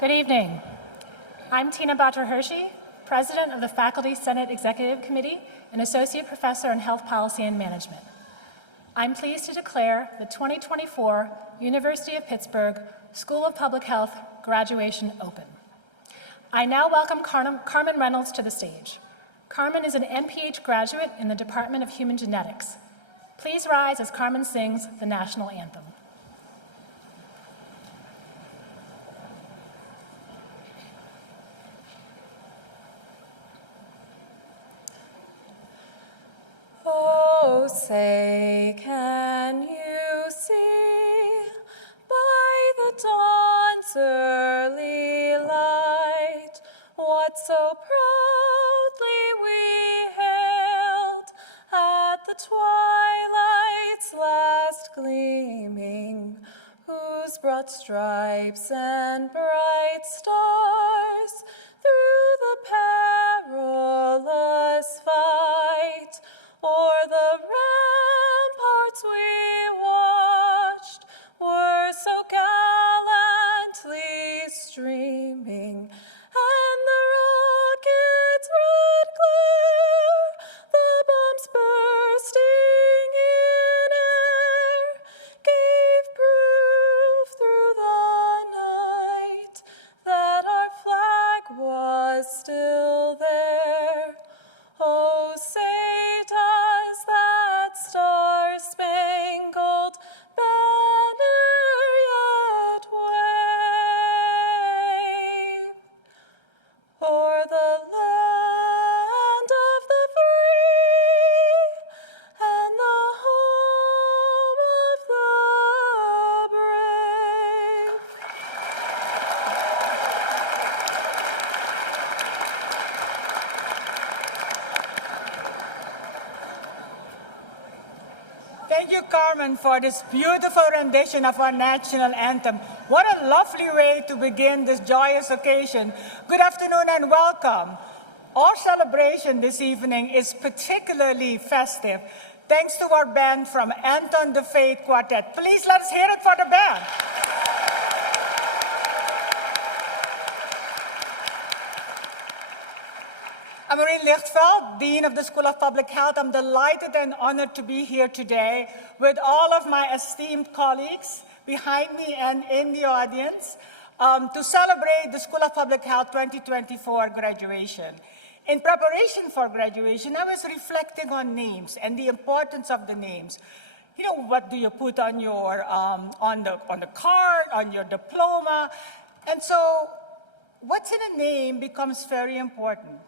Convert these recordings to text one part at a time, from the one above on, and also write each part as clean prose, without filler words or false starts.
Good evening. I'm Tina Batra-Hershey, President of the Faculty Senate Executive Committee and Associate Professor in Health Policy and Management. I'm pleased to declare the 2024 University of Pittsburgh School of Public Health graduation open. I now welcome Carmen Reynolds to the stage. Carmen is an MPH graduate in the Department of Human Genetics. Please rise as Carmen sings the national anthem. Oh, say, can you see by the dawn's early light what so proudly we hailed at the twilight's last gleaming, whose broad stripes and bright stars through the perilous fight o'er the ramparts we watched were so gallantly streaming, and the rocket's red glare, the bombs bursting in air, gave proof through the night that our flag was still there. Oh, say does that star-spangled banner yet wave o'er the land of the free and the home of the brave? Thank you, Carmen, for this beautiful rendition of our national anthem. What a lovely way to begin this joyous occasion. Good afternoon and welcome. Our celebration this evening is particularly festive thanks to our band from Anton the Faith Quartet. Please let us hear it for the band. I'm Maureen Lichtveld, Dean of the School of Public Health. I'm delighted and honored to be here today with all of my esteemed colleagues behind me and in the audience to celebrate the School of Public Health 2024 graduation. In preparation for graduation, I was reflecting on names and the importance of the names. You know, what do you put on your on the card, on your diploma? And so what's in a name becomes very important.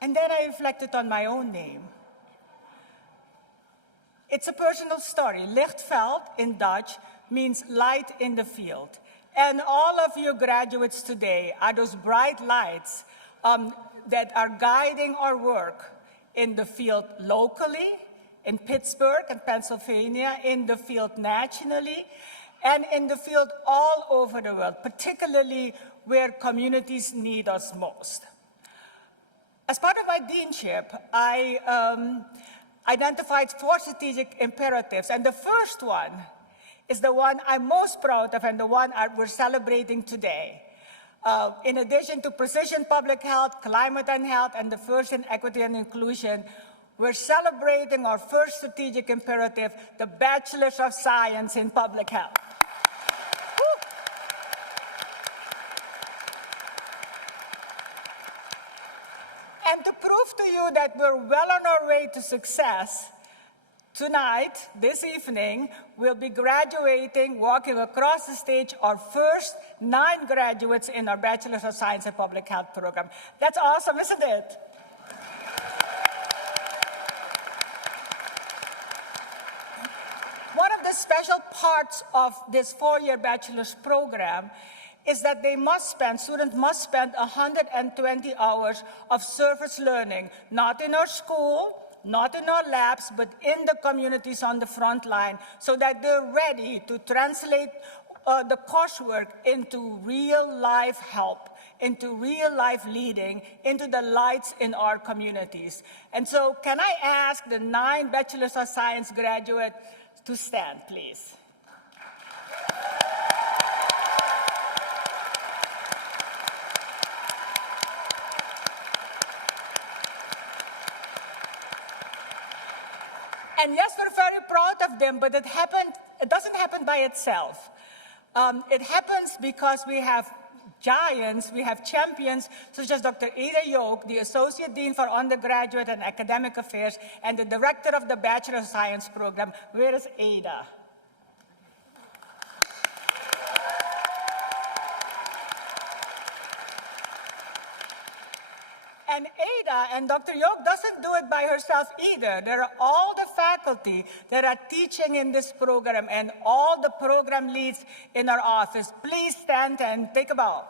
And then I reflected on my own name. It's a personal story. Lichtveld in Dutch means light in the field. And all of you graduates today are those bright lights that are guiding our work in the field locally, in Pittsburgh and Pennsylvania, in the field nationally, and in the field all over the world, particularly where communities need us most. As part of my deanship, I identified 4 strategic imperatives, and the first one is the one I'm most proud of and the one we're celebrating today. In addition to precision public health, climate and health, and the first in equity and inclusion, we're celebrating our first strategic imperative, the Bachelors of Science in Public Health. And to prove to you that we're well on our way to success, tonight, this evening, we'll be graduating, walking across the stage, our first 9 graduates in our Bachelor's of Science in Public Health program. That's awesome, isn't it? One of the special parts of this 4-year bachelor's program is that students must spend 120 hours of surface learning, not in our school, not in our labs, but in the communities on the front line, so that they're ready to translate the coursework into real-life help, into real-life leading, into the lights in our communities. And so can I ask the 9 Bachelors of Science graduates to stand, please? And yes, we're very proud of them, but it doesn't happen by itself. It happens because we have giants, we have champions, such as Dr. Ada Yoke, the Associate Dean for Undergraduate and Academic Affairs, and the Director of the Bachelor of Science program. Where is Ada? And Ada and Dr. Yoke doesn't do it by herself either. There are all the faculty that are teaching in this program and all the program leads in our office. Please stand and take a bow.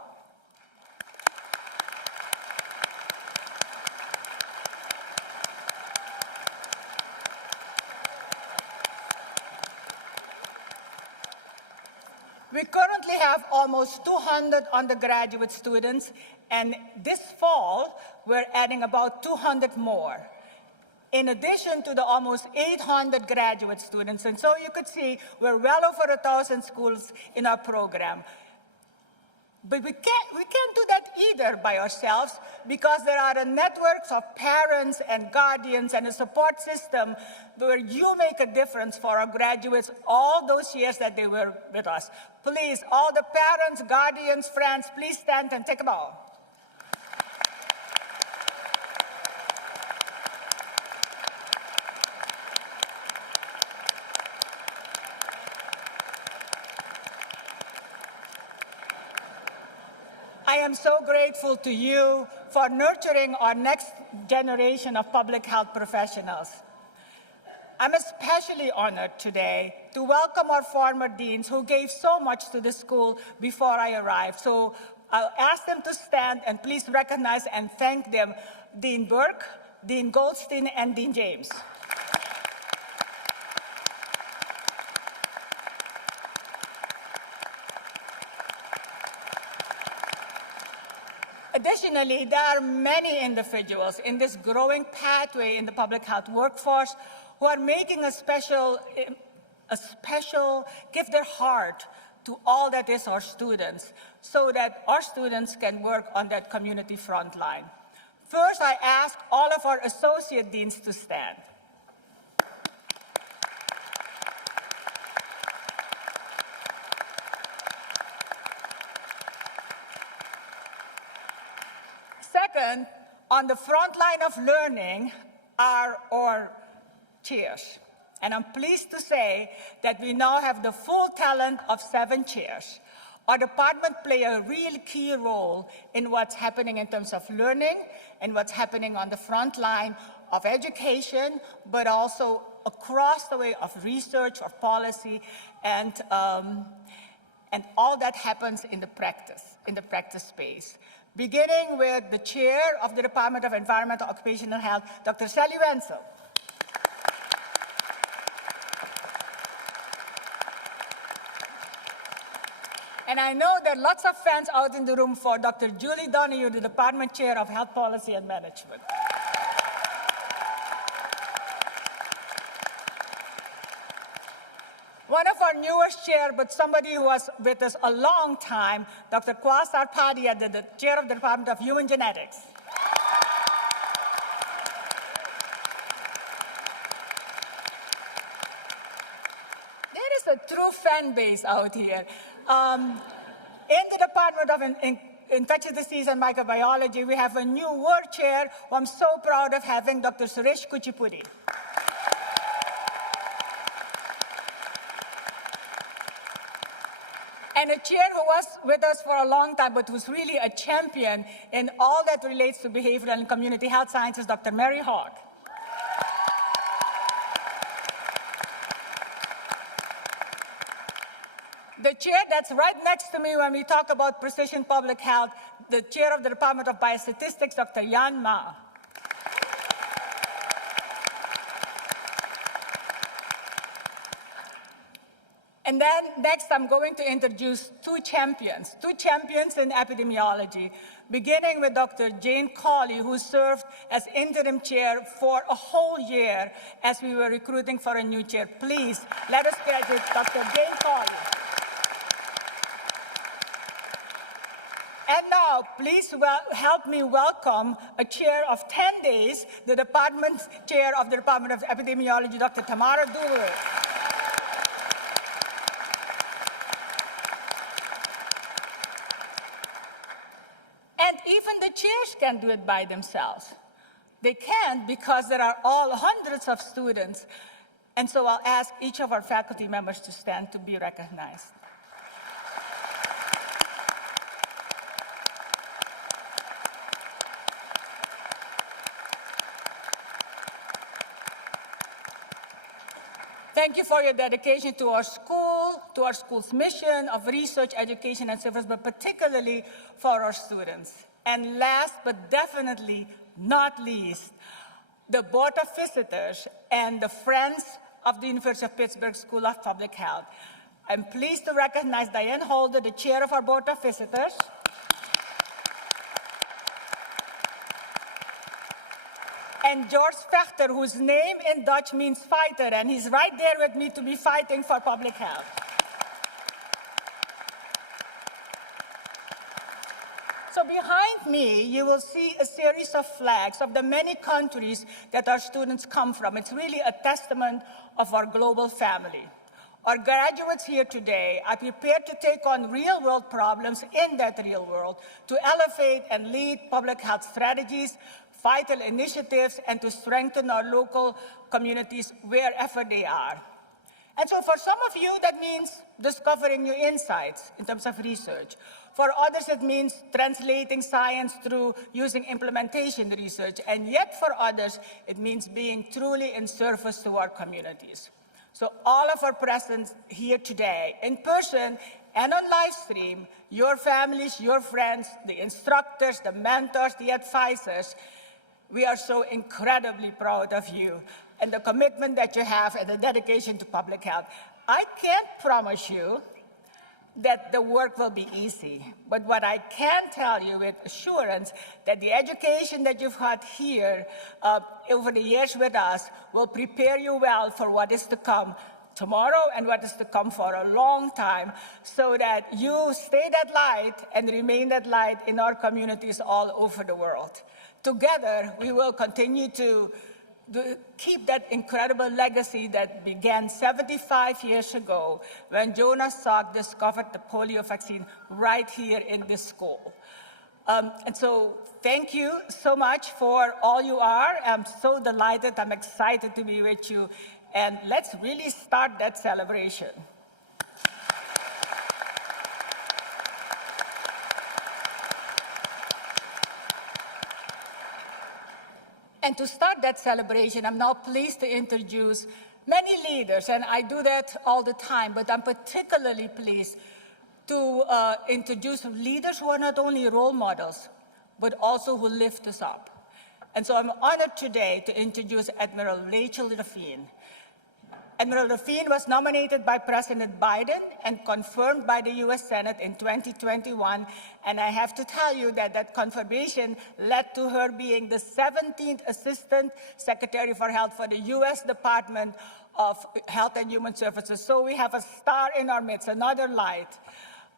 We currently have almost 200 undergraduate students, and this fall, we're adding about 200 more, in addition to the almost 800 graduate students. And so you could see we're well over 1,000 schools in our program. But we can't do that either by ourselves, because there are networks of parents and guardians and a support system where you make a difference for our graduates all those years that they were with us. Please, all the parents, guardians, friends, please stand and take a bow. I am so grateful to you for nurturing our next generation of public health professionals. I'm especially honored today to welcome our former deans who gave so much to the school before I arrived. So I'll ask them to stand and please recognize and thank them, Dean Burke, Dean Goldstein, and Dean James. Additionally, there are many individuals in this growing pathway in the public health workforce who are making a special, give their heart to all that is our students, so that our students can work on that community front line. First, I ask all of our associate deans to stand. Second, on the front line of learning are our chairs. And I'm pleased to say that we now have the full talent of 7 chairs. Our department play a real key role in what's happening in terms of learning and what's happening on the front line of education, but also across the way of research or policy, and all that happens in the practice space. Beginning with the chair of the Department of Environmental Occupational Health, Dr. Sally Wenzel. And I know there are lots of fans out in the room for Dr. Julie Donahue, the Department Chair of Health Policy and Management. One of our newest chair, but somebody who was with us a long time, Dr. Kwasar Padia, the chair of the Department of Human Genetics. There is a true fan base out here. In the Department of Infectious Disease and Microbiology, we have a new world chair who I'm so proud of having, Dr. Suresh Kuchipudi. And a chair who was with us for a long time, but who's really a champion in all that relates to behavioral and community health sciences, Dr. Mary Hogg. The chair that's right next to me when we talk about precision public health, the chair of the Department of Biostatistics, Dr. Yan Ma. And then next, I'm going to introduce two champions in epidemiology, beginning with Dr. Jane Cawley, who served as interim chair for a whole year as we were recruiting for a new chair. Please, let us credit Dr. Jane Cawley. And now, now, please help me welcome a chair of 10 days, the department chair of the Department of Epidemiology, Dr. Tamara Dewar. And even the chairs can't do it by themselves. They can't because there are all hundreds of students. And so I'll ask each of our faculty members to stand to be recognized. Thank you for your dedication to our school, to our school's mission of research, education, and service, but particularly for our students. And last but definitely not least, the Board of Visitors and the Friends of the University of Pittsburgh School of Public Health. I'm pleased to recognize Diane Holder, the chair of our Board of Visitors. And George Vechter, whose name in Dutch means fighter, and he's right there with me to be fighting for public health. So behind me, you will see a series of flags of the many countries that our students come from. It's really a testament of our global family. Our graduates here today are prepared to take on real-world problems in that real world, to elevate and lead public health strategies, vital initiatives, and to strengthen our local communities wherever they are. And so for some of you, that means discovering new insights in terms of research. For others, it means translating science through using implementation research. And yet for others, it means being truly in service to our communities. So all of our presence here today, in person and on live stream, your families, your friends, the instructors, the mentors, the advisors, we are so incredibly proud of you and the commitment that you have and the dedication to public health. I can't promise you that the work will be easy, but what I can tell you with assurance that the education that you've had here over the years with us will prepare you well for what is to come tomorrow and what is to come for a long time, so that you stay that light and remain that light in our communities all over the world. Together, we will continue to keep that incredible legacy that began 75 years ago when Jonas Salk discovered the polio vaccine right here in this school. And so thank you so much for all you are. I'm so delighted. I'm excited to be with you. And let's really start that celebration. And to start that celebration, I'm now pleased to introduce many leaders, and I do that all the time, but I'm particularly pleased to introduce leaders who are not only role models, but also who lift us up. And so I'm honored today to introduce Admiral Rachel Ruffin. Admiral Ruffin was nominated by President Biden and confirmed by the US Senate in 2021. And I have to tell you that that confirmation led to her being the 17th Assistant Secretary for Health for the US Department of Health and Human Services. So we have a star in our midst, another light.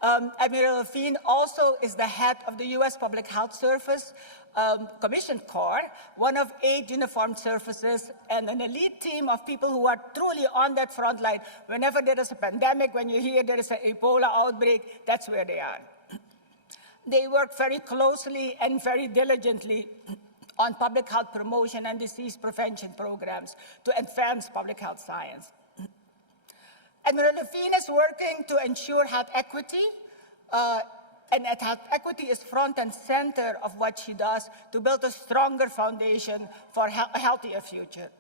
Admiral Ruffin also is the head of the US Public Health Service Commission Corps, one of 8 uniformed services, and an elite team of people who are truly on that front line. Whenever there is a pandemic, when you hear there is an Ebola outbreak, that's where they are. They work very closely and very diligently on public health promotion and disease prevention programs to advance public health science. Admiral Ruffin is working to ensure health equity, and health equity is front and center of what she does to build a stronger foundation for a healthier future.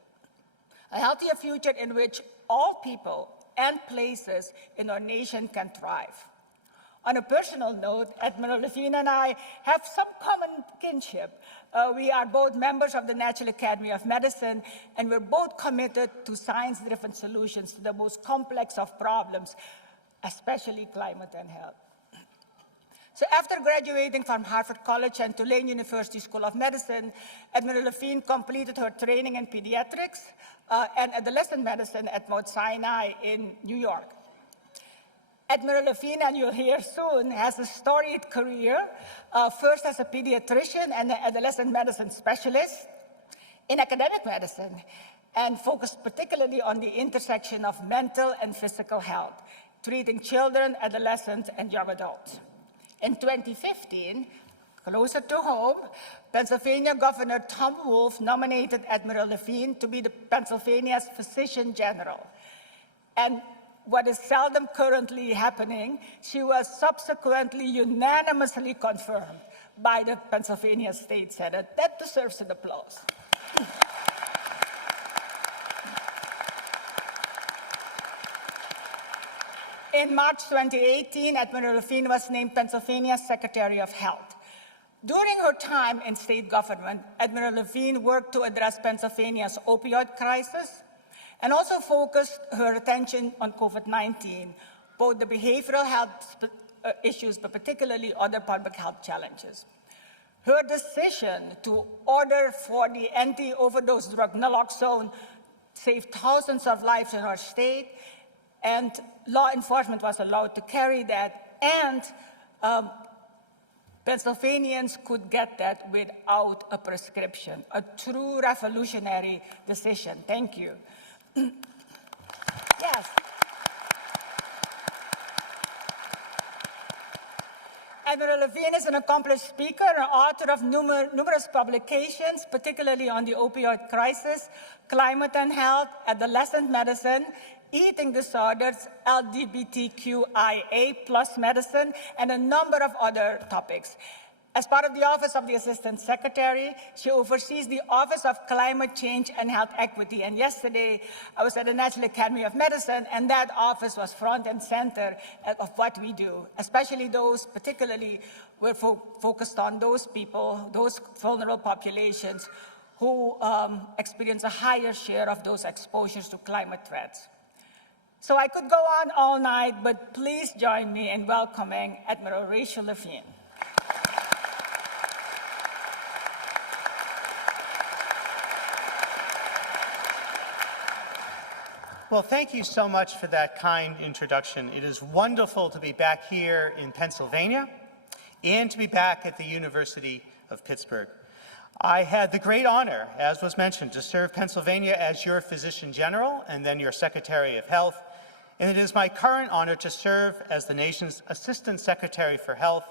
A healthier future in which all people and places in our nation can thrive. On a personal note, Admiral Ruffin and I have some common kinship. We are both members of the National Academy of Medicine, and we're both committed to science-driven solutions to the most complex of problems, especially climate and health. So after graduating from Harvard College and Tulane University School of Medicine, Admiral Ruffin completed her training in pediatrics and adolescent medicine at Mount Sinai in New York. Admiral Levine, and you'll hear soon, has a storied career, first as a pediatrician and an adolescent medicine specialist in academic medicine, and focused particularly on the intersection of mental and physical health, treating children, adolescents, and young adults. In 2015, closer to home, Pennsylvania Governor Tom Wolf nominated Admiral Levine to be Pennsylvania's Physician General. And what is seldom currently happening, she was subsequently unanimously confirmed by the Pennsylvania State Senate. That deserves an applause. In March 2018, Admiral Levine was named Pennsylvania's Secretary of Health. During her time in state government, Admiral Levine worked to address Pennsylvania's opioid crisis and also focused her attention on COVID-19, both the behavioral health issues, but particularly other public health challenges. Her decision to order for the anti-overdose drug naloxone saved thousands of lives in our state, and law enforcement was allowed to carry that, and Pennsylvanians could get that without a prescription. A true revolutionary decision. Thank you. Yes. Admiral Levine is an accomplished speaker and author of numerous publications, particularly on the opioid crisis, climate and health, adolescent medicine, eating disorders, LGBTQIA+ medicine, and a number of other topics. As part of the Office of the Assistant Secretary, she oversees the Office of Climate Change and Health Equity. And yesterday, I was at the National Academy of Medicine, and that office was front and center of what we do, especially those, particularly, we're focused on those people, those vulnerable populations who experience a higher share of those exposures to climate threats. So I could go on all night, but please join me in welcoming Admiral Rachel Levine. Well, thank you so much for that kind introduction. It is wonderful to be back here in Pennsylvania and to be back at the University of Pittsburgh. I had the great honor, as was mentioned, to serve Pennsylvania as your Physician General and then your Secretary of Health. And it is my current honor to serve as the nation's Assistant Secretary for Health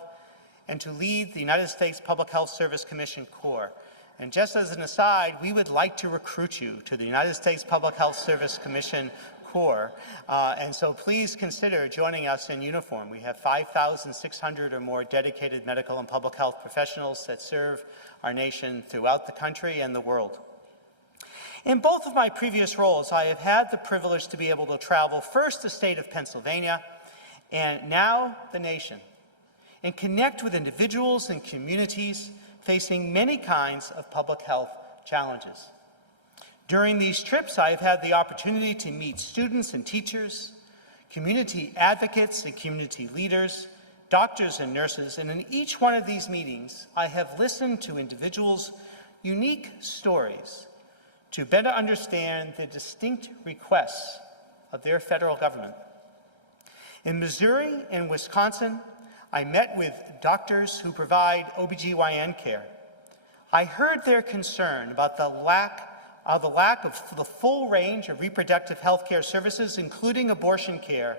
and to lead the United States Public Health Service Commission Corps. And just as an aside, we would like to recruit you to the United States Public Health Service Commission Corps. And so please consider joining us in uniform. We have 5,600 or more dedicated medical and public health professionals that serve our nation throughout the country and the world. In both of my previous roles, I have had the privilege to be able to travel first the state of Pennsylvania and now the nation and connect with individuals and communities facing many kinds of public health challenges. During these trips, I have had the opportunity to meet students and teachers, community advocates and community leaders, doctors and nurses, and in each one of these meetings, I have listened to individuals' unique stories to better understand the distinct requests of their federal government. In Missouri and Wisconsin, I met with doctors who provide OBGYN care. I heard their concern about the lack of the full range of reproductive health care services, including abortion care,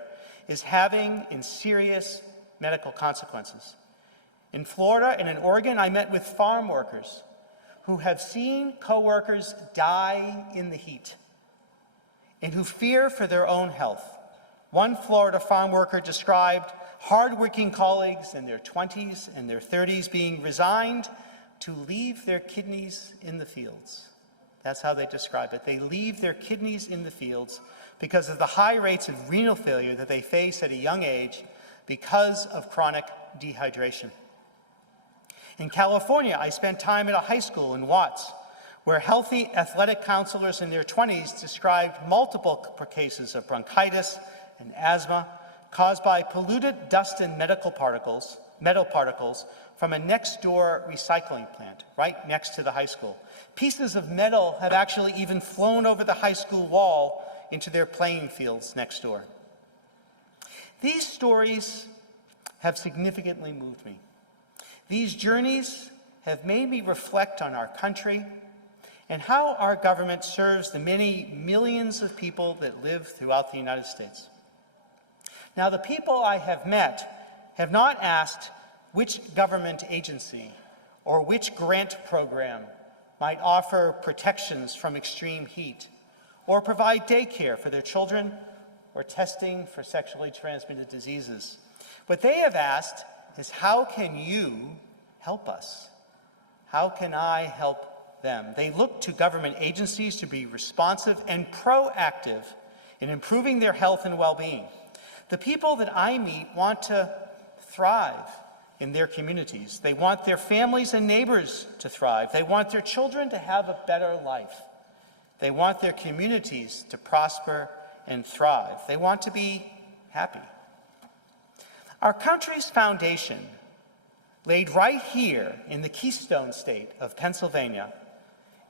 is having in serious medical consequences. In Florida and in Oregon, I met with farm workers who have seen coworkers die in the heat and who fear for their own health. One Florida farm worker described hardworking colleagues in their 20s and their 30s being resigned to leave their kidneys in the fields. That's how they describe it. They leave their kidneys in the fields because of the high rates of renal failure that they face at a young age because of chronic dehydration. In California, I spent time at a high school in Watts, where healthy athletic counselors in their 20s described multiple cases of bronchitis and asthma caused by polluted dust and metal particles from a next-door recycling plant right next to the high school. Pieces of metal have actually even flown over the high school wall into their playing fields next door. These stories have significantly moved me. These journeys have made me reflect on our country and how our government serves the many millions of people that live throughout the United States. Now, the people I have met have not asked which government agency or which grant program might offer protections from extreme heat, or provide daycare for their children, or testing for sexually transmitted diseases. What they have asked is, how can you help us? How can I help them? They look to government agencies to be responsive and proactive in improving their health and well-being. The people that I meet want to thrive in their communities. They want their families and neighbors to thrive. They want their children to have a better life. They want their communities to prosper and thrive. They want to be happy. Our country's foundation, laid right here in the Keystone State of Pennsylvania,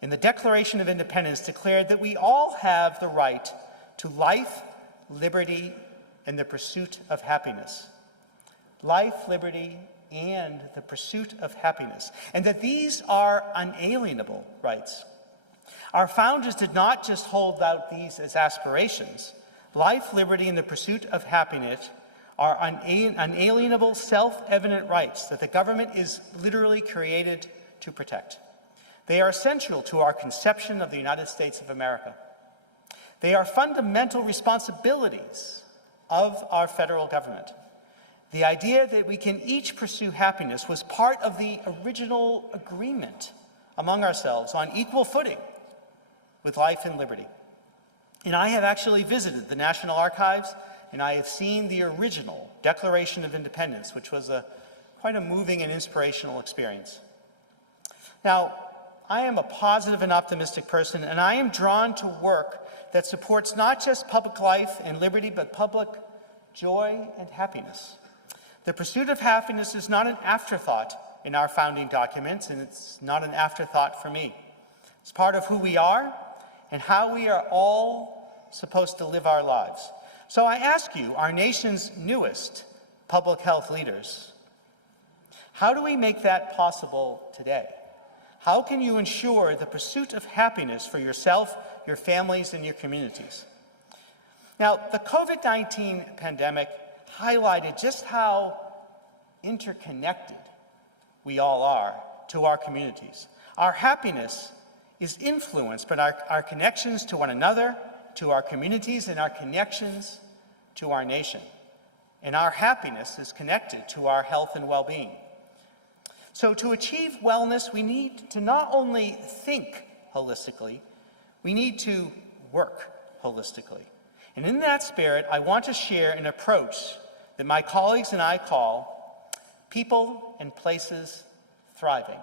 in the Declaration of Independence, declared that we all have the right to life, liberty, and the pursuit of happiness. Life, liberty, and the pursuit of happiness, and that these are unalienable rights. Our founders did not just hold out these as aspirations. Life, liberty, and the pursuit of happiness are unalienable, self-evident rights that the government is literally created to protect. They are essential to our conception of the United States of America. They are fundamental responsibilities of our federal government. The idea that we can each pursue happiness was part of the original agreement among ourselves on equal footing with life and liberty. And I have actually visited the National Archives, and I have seen the original Declaration of Independence, which was quite a moving and inspirational experience. Now, I am a positive and optimistic person, and I am drawn to work that supports not just public life and liberty, but public joy and happiness. The pursuit of happiness is not an afterthought in our founding documents, and it's not an afterthought for me. It's part of who we are and how we are all supposed to live our lives. So I ask you, our nation's newest public health leaders, how do we make that possible today? How can you ensure the pursuit of happiness for yourself, your families, and your communities? Now, the COVID-19 pandemic highlighted just how interconnected we all are to our communities. Our happiness is influenced by our connections to one another, to our communities, and our connections to our nation. And our happiness is connected to our health and well-being. So to achieve wellness, we need to not only think holistically, we need to work holistically. And in that spirit, I want to share an approach that my colleagues and I call People and Places Thriving.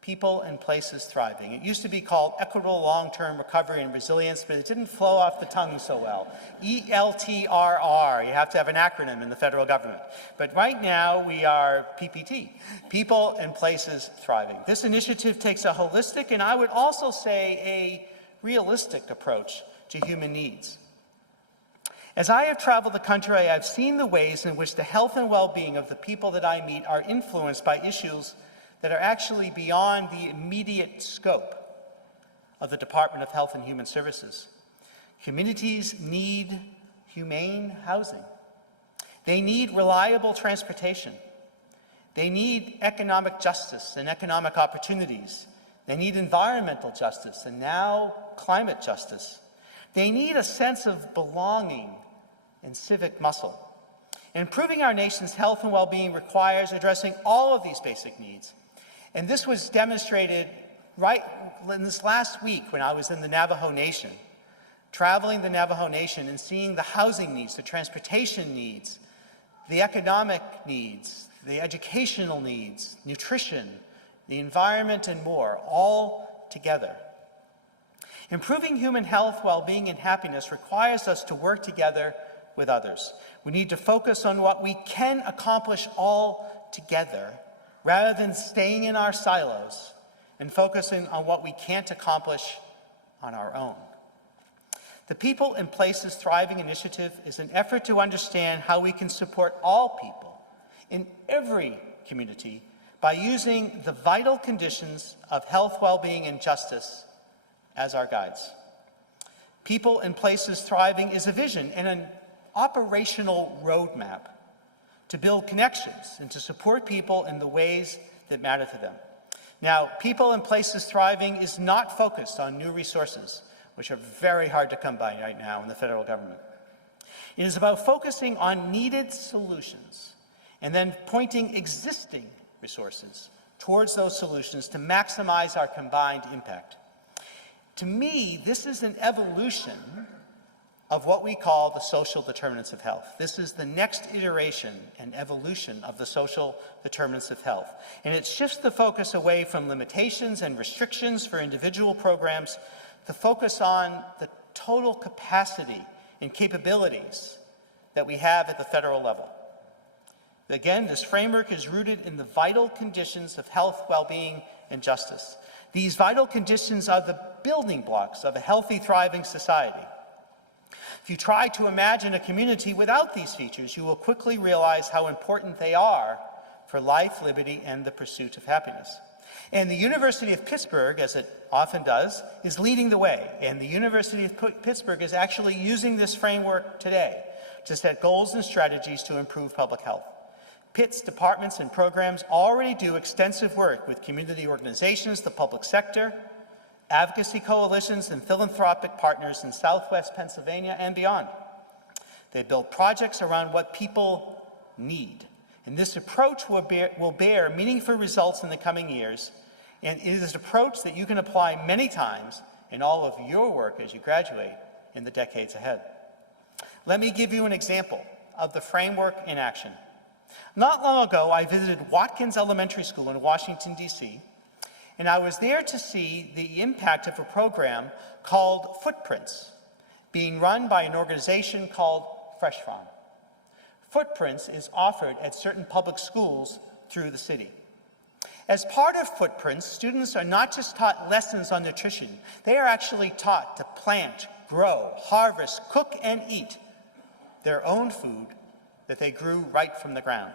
People and Places Thriving. It used to be called Equitable Long-Term Recovery and Resilience, but it didn't flow off the tongue so well. ELTRR, you have to have an acronym in the federal government. But right now we are PPT, People and Places Thriving. This initiative takes a holistic and I would also say a realistic approach to human needs. As I have traveled the country, I have seen the ways in which the health and well-being of the people that I meet are influenced by issues that are actually beyond the immediate scope of the Department of Health and Human Services. Communities need humane housing. They need reliable transportation. They need economic justice and economic opportunities. They need environmental justice and now climate justice. They need a sense of belonging and civic muscle. Improving our nation's health and well-being requires addressing all of these basic needs. And this was demonstrated right in this last week when I was in the Navajo Nation, traveling the Navajo Nation and seeing the housing needs, the transportation needs, the economic needs, the educational needs, nutrition, the environment, and more, all together. Improving human health, well-being, and happiness requires us to work together with others. We need to focus on what we can accomplish all together rather than staying in our silos and focusing on what we can't accomplish on our own. The People and Places Thriving initiative is an effort to understand how we can support all people in every community by using the vital conditions of health, well-being, and justice as our guides. People and Places Thriving is a vision and an operational roadmap to build connections and to support people in the ways that matter to them. Now, People and Places Thriving is not focused on new resources, which are very hard to come by right now in the federal government. It is about focusing on needed solutions and then pointing existing resources towards those solutions to maximize our combined impact. To me, this is an evolution of what we call the social determinants of health. This is the next iteration and evolution of the social determinants of health. And it shifts the focus away from limitations and restrictions for individual programs to focus on the total capacity and capabilities that we have at the federal level. Again, this framework is rooted in the vital conditions of health, well-being, and justice. These vital conditions are the building blocks of a healthy, thriving society. If you try to imagine a community without these features, you will quickly realize how important they are for life, liberty, and the pursuit of happiness. And the University of Pittsburgh, as it often does, is leading the way. And the University of Pittsburgh is actually using this framework today to set goals and strategies to improve public health. Pitt's departments and programs already do extensive work with community organizations, the public sector, advocacy coalitions, and philanthropic partners in Southwest Pennsylvania and beyond. They build projects around what people need. And this approach will bear meaningful results in the coming years. And it is an approach that you can apply many times in all of your work as you graduate in the decades ahead. Let me give you an example of the framework in action. Not long ago, I visited Watkins Elementary School in Washington, D.C., and I was there to see the impact of a program called Footprints, being run by an organization called Fresh Farm. Footprints is offered at certain public schools through the city. As part of Footprints, students are not just taught lessons on nutrition, they are actually taught to plant, grow, harvest, cook, and eat their own food that they grew right from the ground.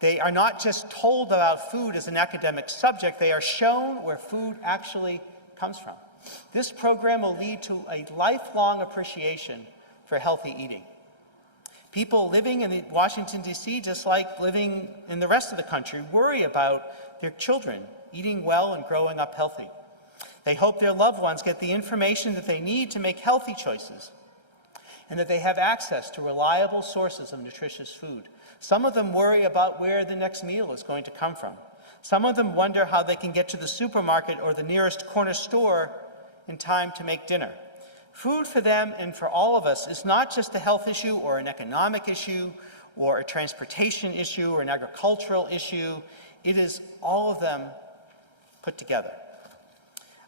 They are not just told about food as an academic subject, they are shown where food actually comes from. This program will lead to a lifelong appreciation for healthy eating. People living in Washington, D.C., just like living in the rest of the country, worry about their children eating well and growing up healthy. They hope their loved ones get the information that they need to make healthy choices, and that they have access to reliable sources of nutritious food. Some of them worry about where the next meal is going to come from. Some of them wonder how they can get to the supermarket or the nearest corner store in time to make dinner. Food for them and for all of us is not just a health issue or an economic issue or a transportation issue or an agricultural issue. It is all of them put together.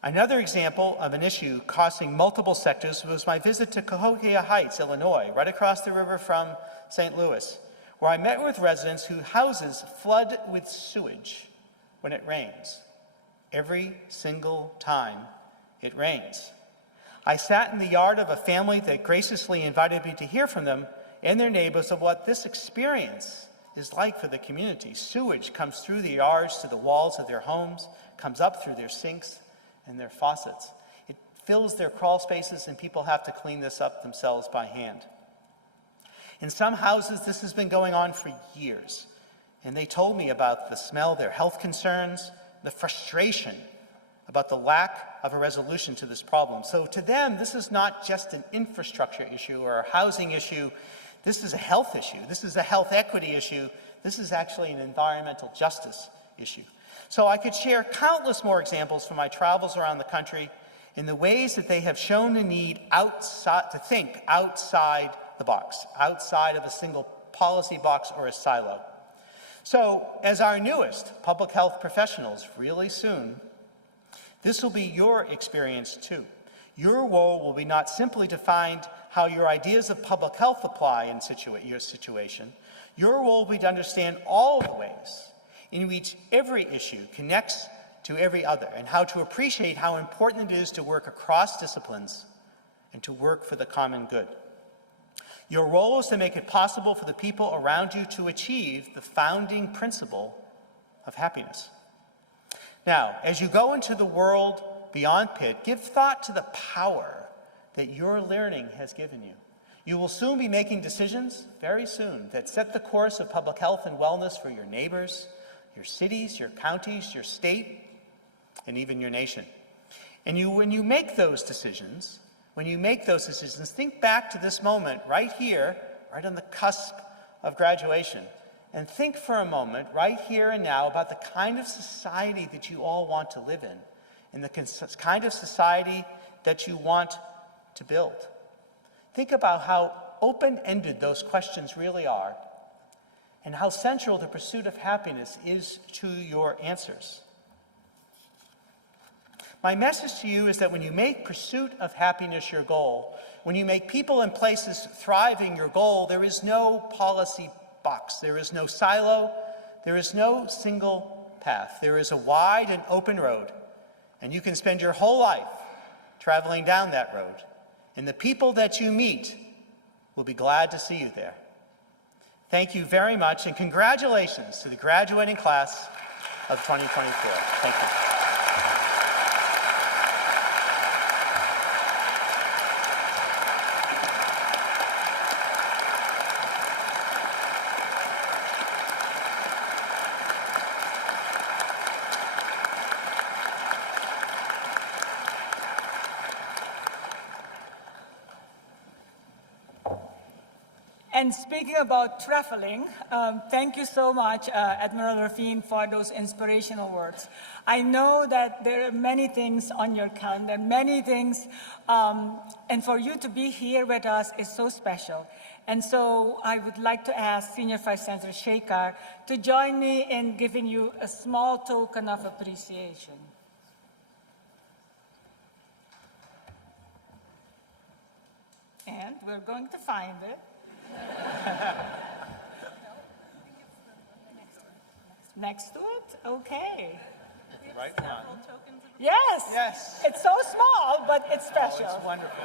Another example of an issue crossing multiple sectors was my visit to Cahokia Heights, Illinois, right across the river from St. Louis, where I met with residents whose houses flood with sewage when it rains, every single time it rains. I sat in the yard of a family that graciously invited me to hear from them and their neighbors of what this experience is like for the community. Sewage comes through the yards to the walls of their homes, comes up through their sinks and their faucets. It fills their crawl spaces, and people have to clean this up themselves by hand. In some houses, this has been going on for years, and they told me about the smell, their health concerns, the frustration about the lack of a resolution to this problem. So to them, this is not just an infrastructure issue or a housing issue. This is a health issue. This is a health equity issue. This is actually an environmental justice issue. So I could share countless more examples from my travels around the country in the ways that they have shown the need to think outside the box, outside of a single policy box or a silo. So as our newest public health professionals really soon, this will be your experience too. Your role will be not simply to find how your ideas of public health apply in your situation. Your role will be to understand all the ways in which every issue connects to every other, and how to appreciate how important it is to work across disciplines and to work for the common good. Your role is to make it possible for the people around you to achieve the founding principle of happiness. Now, as you go into the world beyond Pitt, give thought to the power that your learning has given you. You will soon be making decisions, very soon, that set the course of public health and wellness for your neighbors, your cities, your counties, your state, and even your nation. And when you make those decisions, think back to this moment right here, right on the cusp of graduation, and think for a moment, right here and now, about the kind of society that you all want to live in, and the kind of society that you want to build. Think about how open-ended those questions really are, and how central the pursuit of happiness is to your answers. My message to you is that when you make pursuit of happiness your goal, when you make people and places thriving your goal, there is no policy box, there is no silo, there is no single path. There is a wide and open road, and you can spend your whole life traveling down that road. And the people that you meet will be glad to see you there. Thank you very much, and congratulations to the graduating class of 2024. Thank you. And speaking about traveling, thank you so much, Admiral Rafin, for those inspirational words. I know that there are many things on your calendar, many things, and for you to be here with us is so special. And so I would like to ask Senior Vice Chancellor Shekhar to join me in giving you a small token of appreciation. And we're going to find it. Next to it? Okay. Right one. Yes. Yes. It's so small, but it's special. Oh, it's wonderful.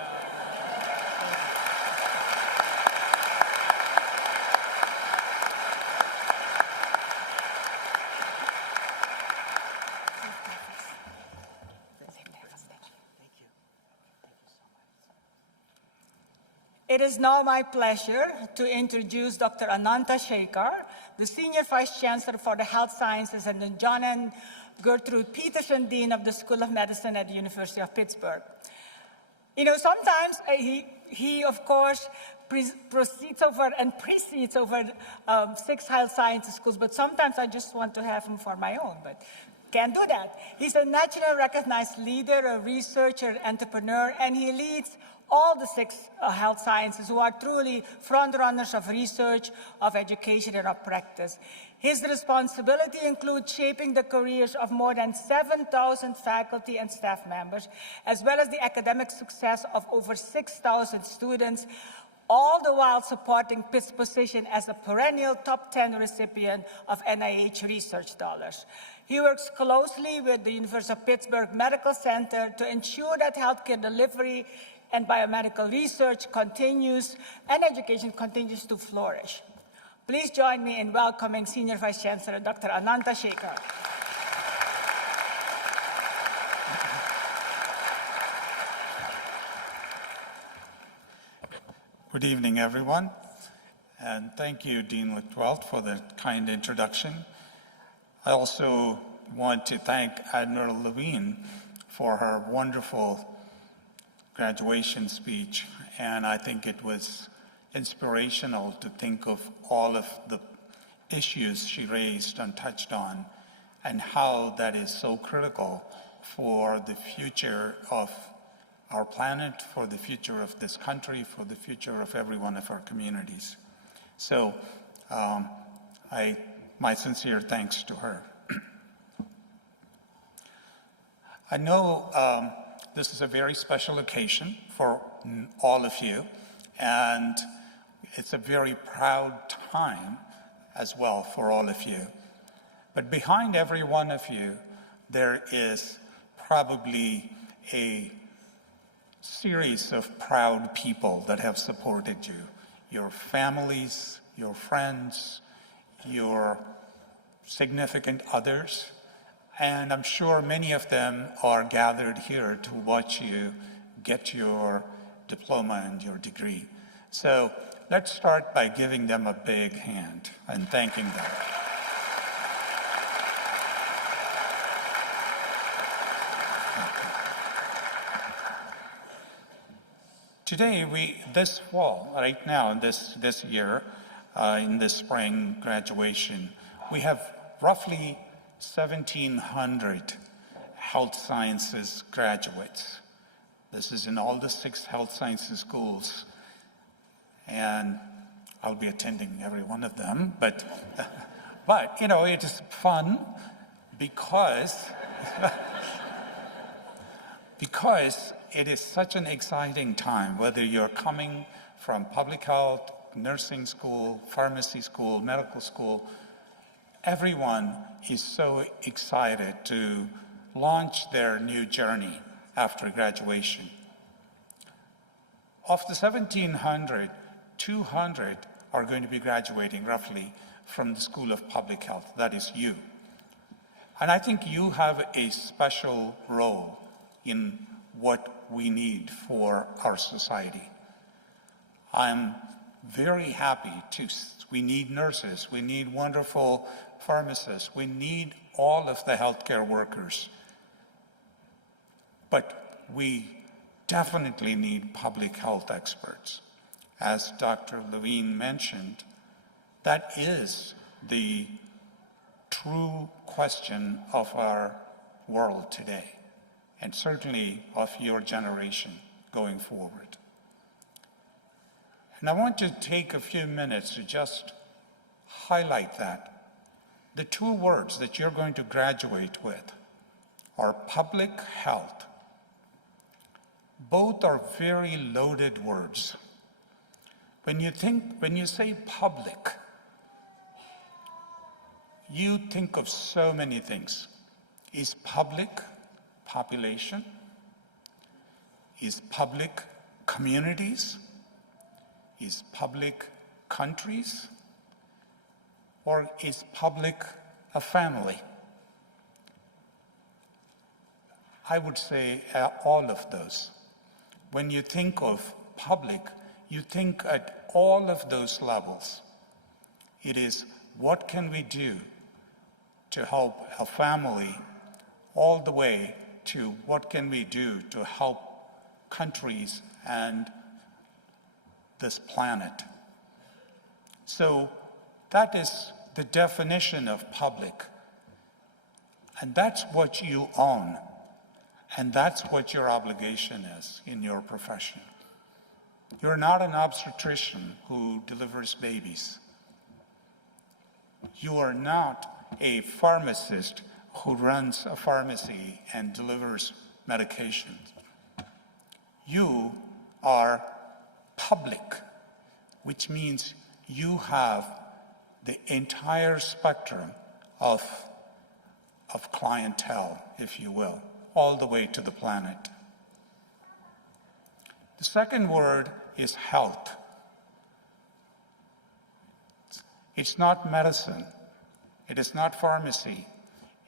It is now my pleasure to introduce Dr. Ananta Shekhar, the Senior Vice Chancellor for the Health Sciences and the John and Gertrude Peterson Dean of the School of Medicine at the University of Pittsburgh. You know, sometimes he of course, precedes over 6 health sciences schools, but sometimes I just want to have him for my own, but can't do that. He's a nationally recognized leader, a researcher, entrepreneur, and he leads all the 6 health sciences who are truly front-runners of research, of education, and of practice. His responsibility includes shaping the careers of more than 7,000 faculty and staff members, as well as the academic success of over 6,000 students, all the while supporting Pitt's position as a perennial top 10 recipient of NIH research dollars. He works closely with the University of Pittsburgh Medical Center to ensure that healthcare delivery and biomedical research continues and education continues to flourish. Please join me in welcoming Senior Vice Chancellor Dr. Ananta Shekhar. Good evening, everyone, and thank you, Dean Lichtwelt, for the kind introduction. I also want to thank Admiral Levine for her wonderful graduation speech, and I think it was inspirational to think of all of the issues she raised and touched on, and how that is so critical for the future of our planet, for the future of this country, for the future of every one of our communities. So my sincere thanks to her. I know this is a very special occasion for all of you, and it's a very proud time as well for all of you. But behind every one of you, there is probably a series of proud people that have supported you, your families, your friends, your significant others, and I'm sure many of them are gathered here to watch you get your diploma and your degree. So let's start by giving them a big hand and thanking them. Today, this fall, right now, this year, in this spring graduation, we have roughly 1,700 health sciences graduates. This is in all the 6 health sciences schools, and I'll be attending every one of them, but you know, it is fun because it is such an exciting time, whether you're coming from public health, nursing school, pharmacy school, medical school. Everyone is so excited to launch their new journey after graduation. Of the 1,700, 200 are going to be graduating roughly from the School of Public Health. That is you. And I think you have a special role in what we need for our society. I'm very happy we need nurses, we need wonderful pharmacists, we need all of the healthcare workers. But we definitely need public health experts. As Dr. Levine mentioned, that is the true question of our world today, and certainly of your generation going forward. And I want to take a few minutes to just highlight that. The 2 words that you're going to graduate with are public health. Both are very loaded words. When you say public, you think of so many things. Is public population? Is public communities? Is public countries? Or is public a family? I would say all of those. When you think of public, you think at all of those levels. It is, what can we do to help a family, all the way to what can we do to help countries and this planet. So that is the definition of public. And that's what you own. And that's what your obligation is in your profession. You're not an obstetrician who delivers babies. You are not a pharmacist who runs a pharmacy and delivers medications. You are public, which means you have the entire spectrum of clientele, if you will, all the way to the planet. The second word is health. It's not medicine. It is not pharmacy.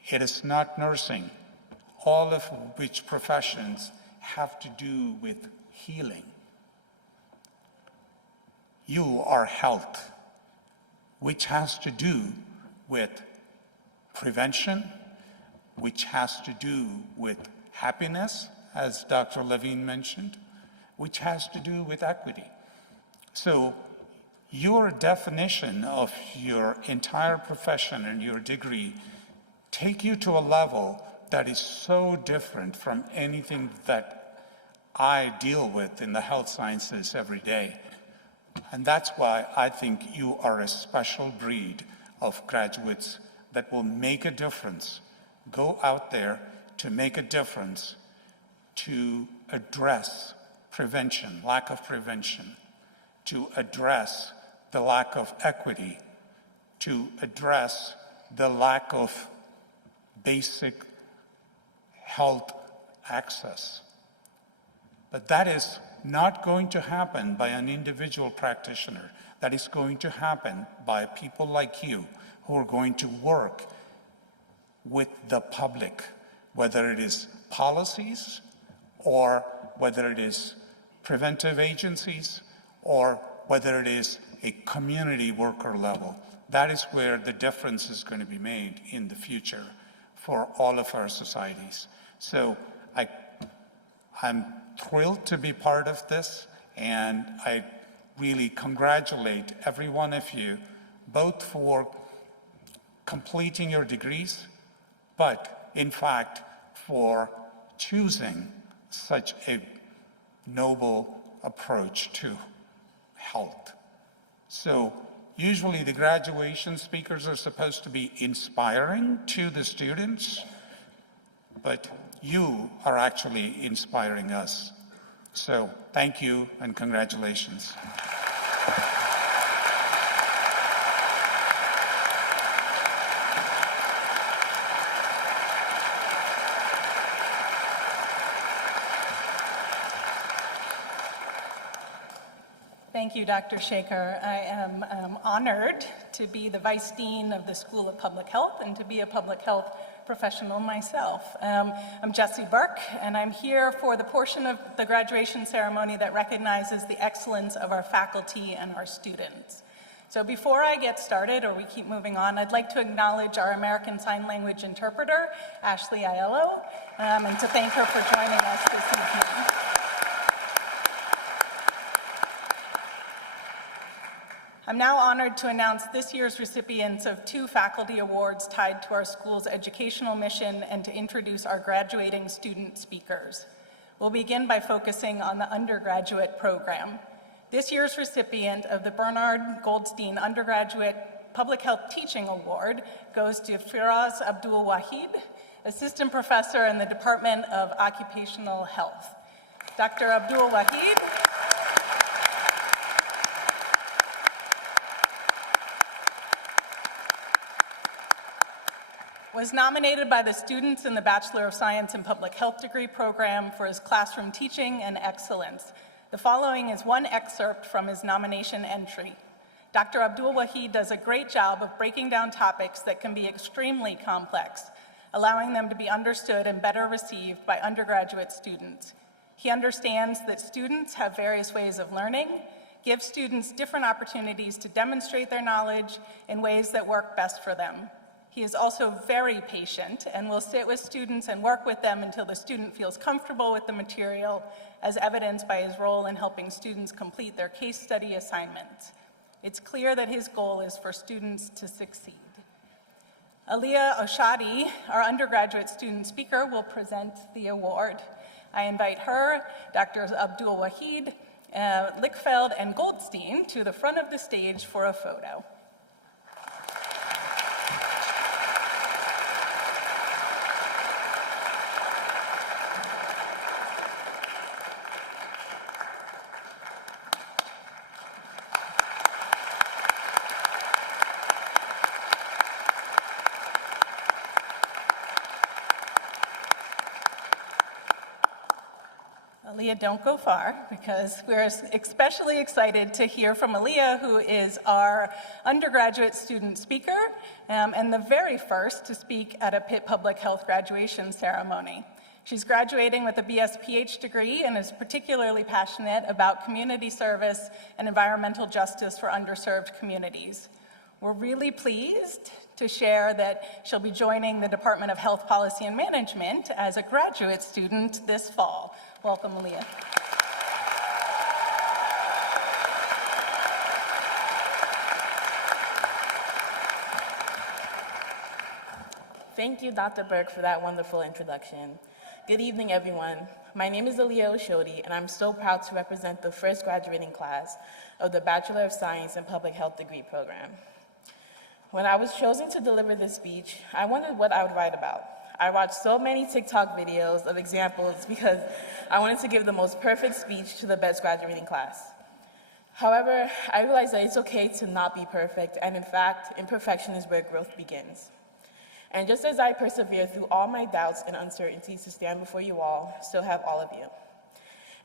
It is not nursing, all of which professions have to do with healing. You are health, which has to do with prevention, which has to do with happiness, as Dr. Levine mentioned, which has to do with equity. So your definition of your entire profession and your degree take you to a level that is so different from anything that I deal with in the health sciences every day. And that's why I think you are a special breed of graduates that will make a difference. Go out there to make a difference, to address prevention, lack of prevention, to address the lack of equity, to address the lack of basic health access. But that is not going to happen by an individual practitioner. That is going to happen by people like you who are going to work with the public, whether it is policies or whether it is preventive agencies or whether it is a community worker level. That is where the difference is going to be made in the future for all of our societies. So I'm thrilled to be part of this, and I really congratulate every one of you, both for completing your degrees, but in fact, for choosing such a noble approach to health. So usually the graduation speakers are supposed to be inspiring to the students, but you are actually inspiring us. So thank you and congratulations. Thank you, Dr. Shaker. I am honored to be the Vice Dean of the School of Public Health and to be a public health professional myself. I'm Jessie Burke, and I'm here for the portion of the graduation ceremony that recognizes the excellence of our faculty and our students. So before I get started, or we keep moving on, I'd like to acknowledge our American Sign Language interpreter, Ashley Aiello, and to thank her for joining us this evening. I'm now honored to announce this year's recipients of 2 faculty awards tied to our school's educational mission and to introduce our graduating student speakers. We'll begin by focusing on the undergraduate program. This year's recipient of the Bernard Goldstein Undergraduate Public Health Teaching Award goes to Firaz Abdul Wahid, Assistant Professor in the Department of Occupational Health. Dr. Abdul Wahid was nominated by the students in the Bachelor of Science in Public Health degree program for his classroom teaching and excellence. The following is one excerpt from his nomination entry. Dr. Abdul Wahid does a great job of breaking down topics that can be extremely complex, allowing them to be understood and better received by undergraduate students. He understands that students have various ways of learning, gives students different opportunities to demonstrate their knowledge in ways that work best for them. He is also very patient and will sit with students and work with them until the student feels comfortable with the material, as evidenced by his role in helping students complete their case study assignments. It's clear that his goal is for students to succeed. Aliyah Oshadi, our undergraduate student speaker, will present the award. I invite her, Dr. Abdul Wahid, Lickfeld, and Goldstein to the front of the stage for a photo. Aliyah, don't go far, because we're especially excited to hear from Aliyah, who is our undergraduate student speaker, and the very first to speak at a Pitt Public Health graduation ceremony. She's graduating with a BS-PH degree and is particularly passionate about community service and environmental justice for underserved communities. We're really pleased to share that she'll be joining the Department of Health Policy and Management as a graduate student this fall. Welcome, Aliyah. Thank you, Dr. Burke, for that wonderful introduction. Good evening, everyone. My name is Aliyah Oshodi, and I'm so proud to represent the first graduating class of the Bachelor of Science in Public Health degree program. When I was chosen to deliver this speech, I wondered what I would write about. I watched so many TikTok videos of examples because I wanted to give the most perfect speech to the best graduating class. However, I realized that it's okay to not be perfect, and in fact, imperfection is where growth begins. And just as I persevere through all my doubts and uncertainties to stand before you all, so have all of you.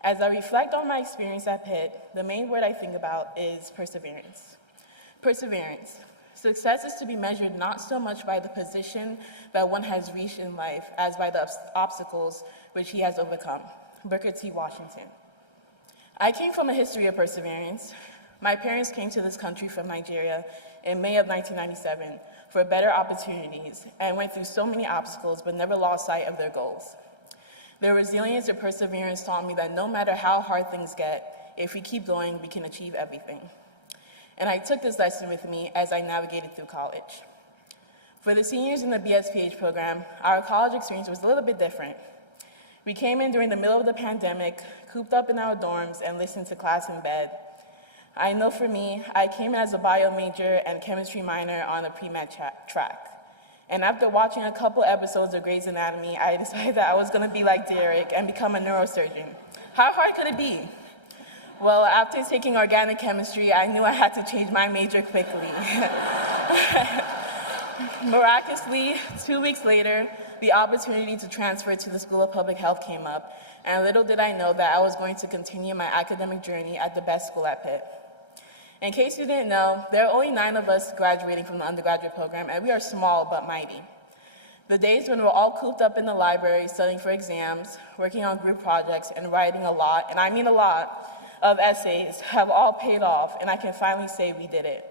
As I reflect on my experience at Pitt, the main word I think about is perseverance. Perseverance. Success is to be measured not so much by the position that one has reached in life as by the obstacles which he has overcome. Booker T. Washington. I came from a history of perseverance. My parents came to this country from Nigeria in May of 1997 for better opportunities and went through so many obstacles but never lost sight of their goals. Their resilience and perseverance taught me that no matter how hard things get, if we keep going, we can achieve everything. And I took this lesson with me as I navigated through college. For the seniors in the BSPH program, our college experience was a little bit different. We came in during the middle of the pandemic, cooped up in our dorms, and listened to class in bed. I know for me, I came in as a bio major and chemistry minor on a pre-med track. And after watching a couple episodes of Grey's Anatomy, I decided that I was gonna be like Derek and become a neurosurgeon. How hard could it be? Well, after taking organic chemistry, I knew I had to change my major quickly. Miraculously, 2 weeks later, the opportunity to transfer to the School of Public Health came up, and little did I know that I was going to continue my academic journey at the best school at Pitt. In case you didn't know, there are only 9 of us graduating from the undergraduate program, and we are small but mighty. The days when we're all cooped up in the library studying for exams, working on group projects, and writing a lot, and I mean a lot, of essays have all paid off, and I can finally say we did it.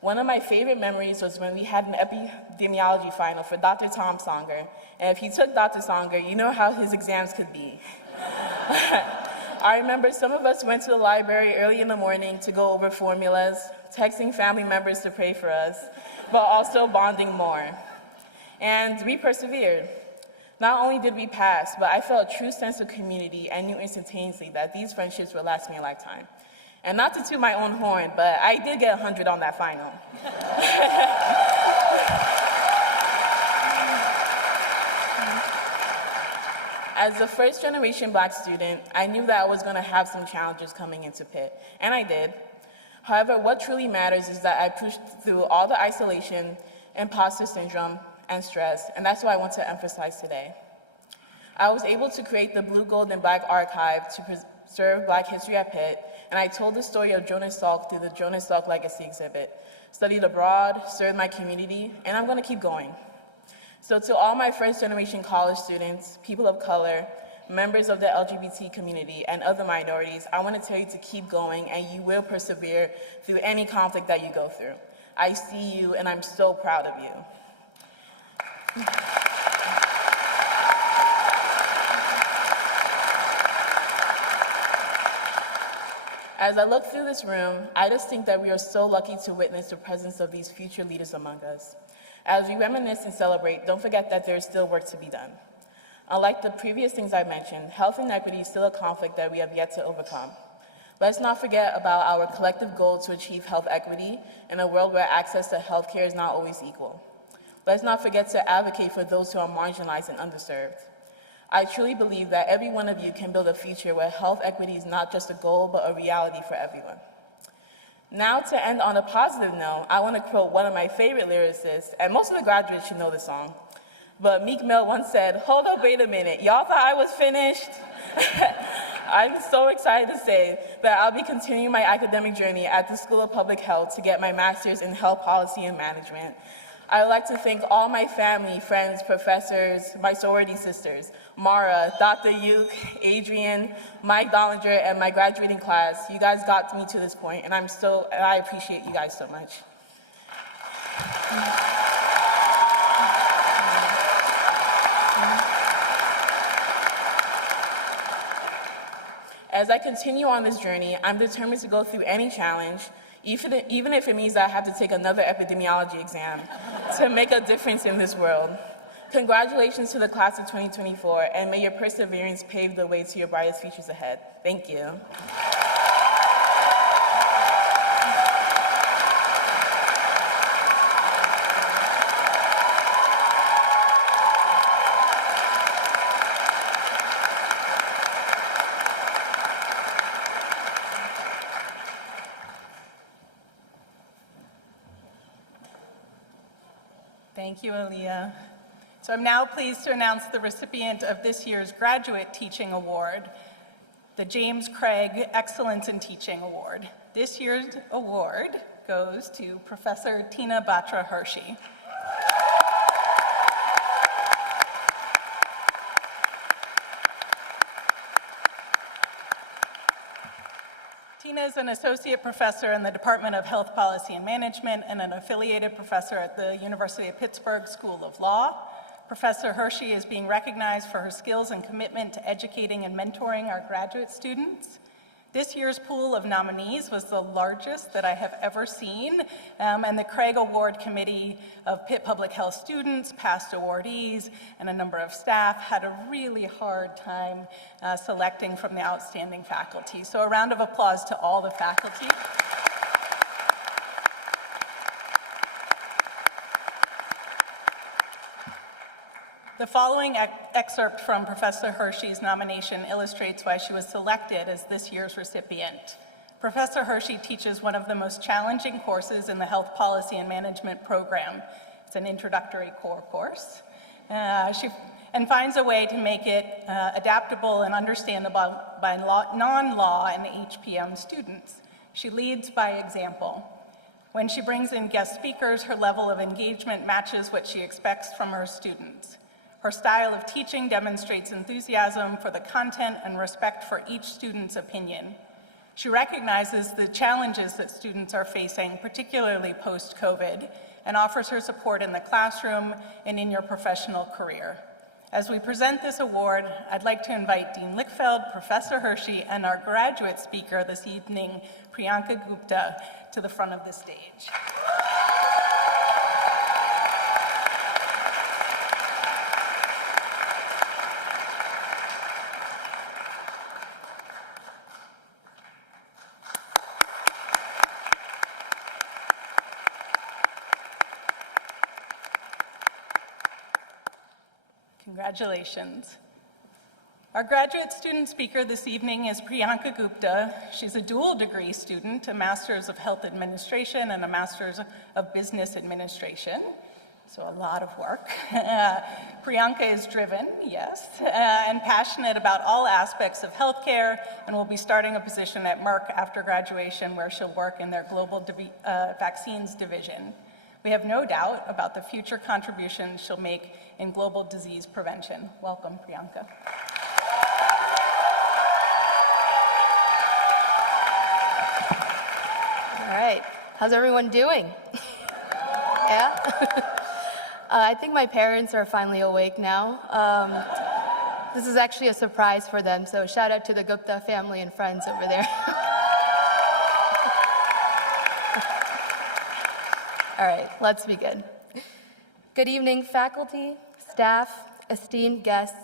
One of my favorite memories was when we had an epidemiology final for Dr. Tom Songer, and if you took Dr. Songer, you know how his exams could be. I remember some of us went to the library early in the morning to go over formulas, texting family members to pray for us, but also bonding more. And we persevered. Not only did we pass, but I felt a true sense of community and knew instantaneously that these friendships would last me a lifetime. And not to toot my own horn, but I did get 100 on that final. As a first-generation Black student, I knew that I was going to have some challenges coming into Pitt, and I did. However, what truly matters is that I pushed through all the isolation, imposter syndrome, and stress, and that's what I want to emphasize today. I was able to create the Blue, Gold, and Black Archive to preserve Black history at Pitt, and I told the story of Jonas Salk through the Jonas Salk Legacy exhibit, studied abroad, served my community, and I'm going to keep going. So to all my first-generation college students, people of color, members of the LGBT community, and other minorities, I want to tell you to keep going, and you will persevere through any conflict that you go through. I see you, and I'm so proud of you. As I look through this room, I just think that we are so lucky to witness the presence of these future leaders among us. As we reminisce and celebrate, don't forget that there is still work to be done. Unlike the previous things I mentioned, health inequity is still a conflict that we have yet to overcome. Let's not forget about our collective goal to achieve health equity in a world where access to healthcare is not always equal. Let's not forget to advocate for those who are marginalized and underserved. I truly believe that every one of you can build a future where health equity is not just a goal, but a reality for everyone. Now, to end on a positive note, I want to quote one of my favorite lyricists, and most of the graduates should know this song. But Meek Mill once said, "Hold up, wait a minute, y'all thought I was finished?" I'm so excited to say that I'll be continuing my academic journey at the School of Public Health to get my master's in health policy and management. I would like to thank all my family, friends, professors, my sorority sisters, Mara, Dr. Yuke, Adrian, Mike Dollinger, and my graduating class. You guys got me to this point, and I appreciate you guys so much. As I continue on this journey, I'm determined to go through any challenge, even if it means that I have to take another epidemiology exam to make a difference in this world. Congratulations to the class of 2024, and may your perseverance pave the way to your brightest futures ahead. Thank you. Thank you, Aaliyah. So I'm now pleased to announce the recipient of this year's Graduate Teaching Award. the James Craig Excellence in Teaching Award. This year's award goes to Professor Tina Batra Hershey. Tina is an associate professor in the Department of Health Policy and Management and an affiliated professor at the University of Pittsburgh School of Law. Professor Hershey is being recognized for her skills and commitment to educating and mentoring our graduate students. This year's pool of nominees was the largest that I have ever seen, and the Craig Award Committee of Pitt Public Health students, past awardees, and a number of staff had a really hard time selecting from the outstanding faculty. So a round of applause to all the faculty. The following excerpt from Professor Hershey's nomination illustrates why she was selected as this year's recipient. Professor Hershey teaches one of the most challenging courses in the Health Policy and Management program. It's an introductory core course. And finds a way to make it adaptable and understandable by non-law and HPM students. She leads by example. When she brings in guest speakers, her level of engagement matches what she expects from her students. Her style of teaching demonstrates enthusiasm for the content and respect for each student's opinion. She recognizes the challenges that students are facing, particularly post-COVID, and offers her support in the classroom and in your professional career. As we present this award, I'd like to invite Dean Lichfeld, Professor Hershey, and our graduate speaker this evening, Priyanka Gupta, to the front of the stage. Congratulations. Our graduate student speaker this evening is Priyanka Gupta. She's a dual degree student, a Master's of Health Administration and a Master's of Business Administration, so a lot of work. Priyanka is driven, yes, and passionate about all aspects of healthcare and will be starting a position at Merck after graduation where she'll work in their global vaccines division. We have no doubt about the future contributions she'll make in global disease prevention. Welcome, Priyanka. All right, how's everyone doing? Yeah? I think my parents are finally awake now. This is actually a surprise for them, so shout out to the Gupta family and friends over there. All right, let's begin. Good evening, faculty, staff, esteemed guests,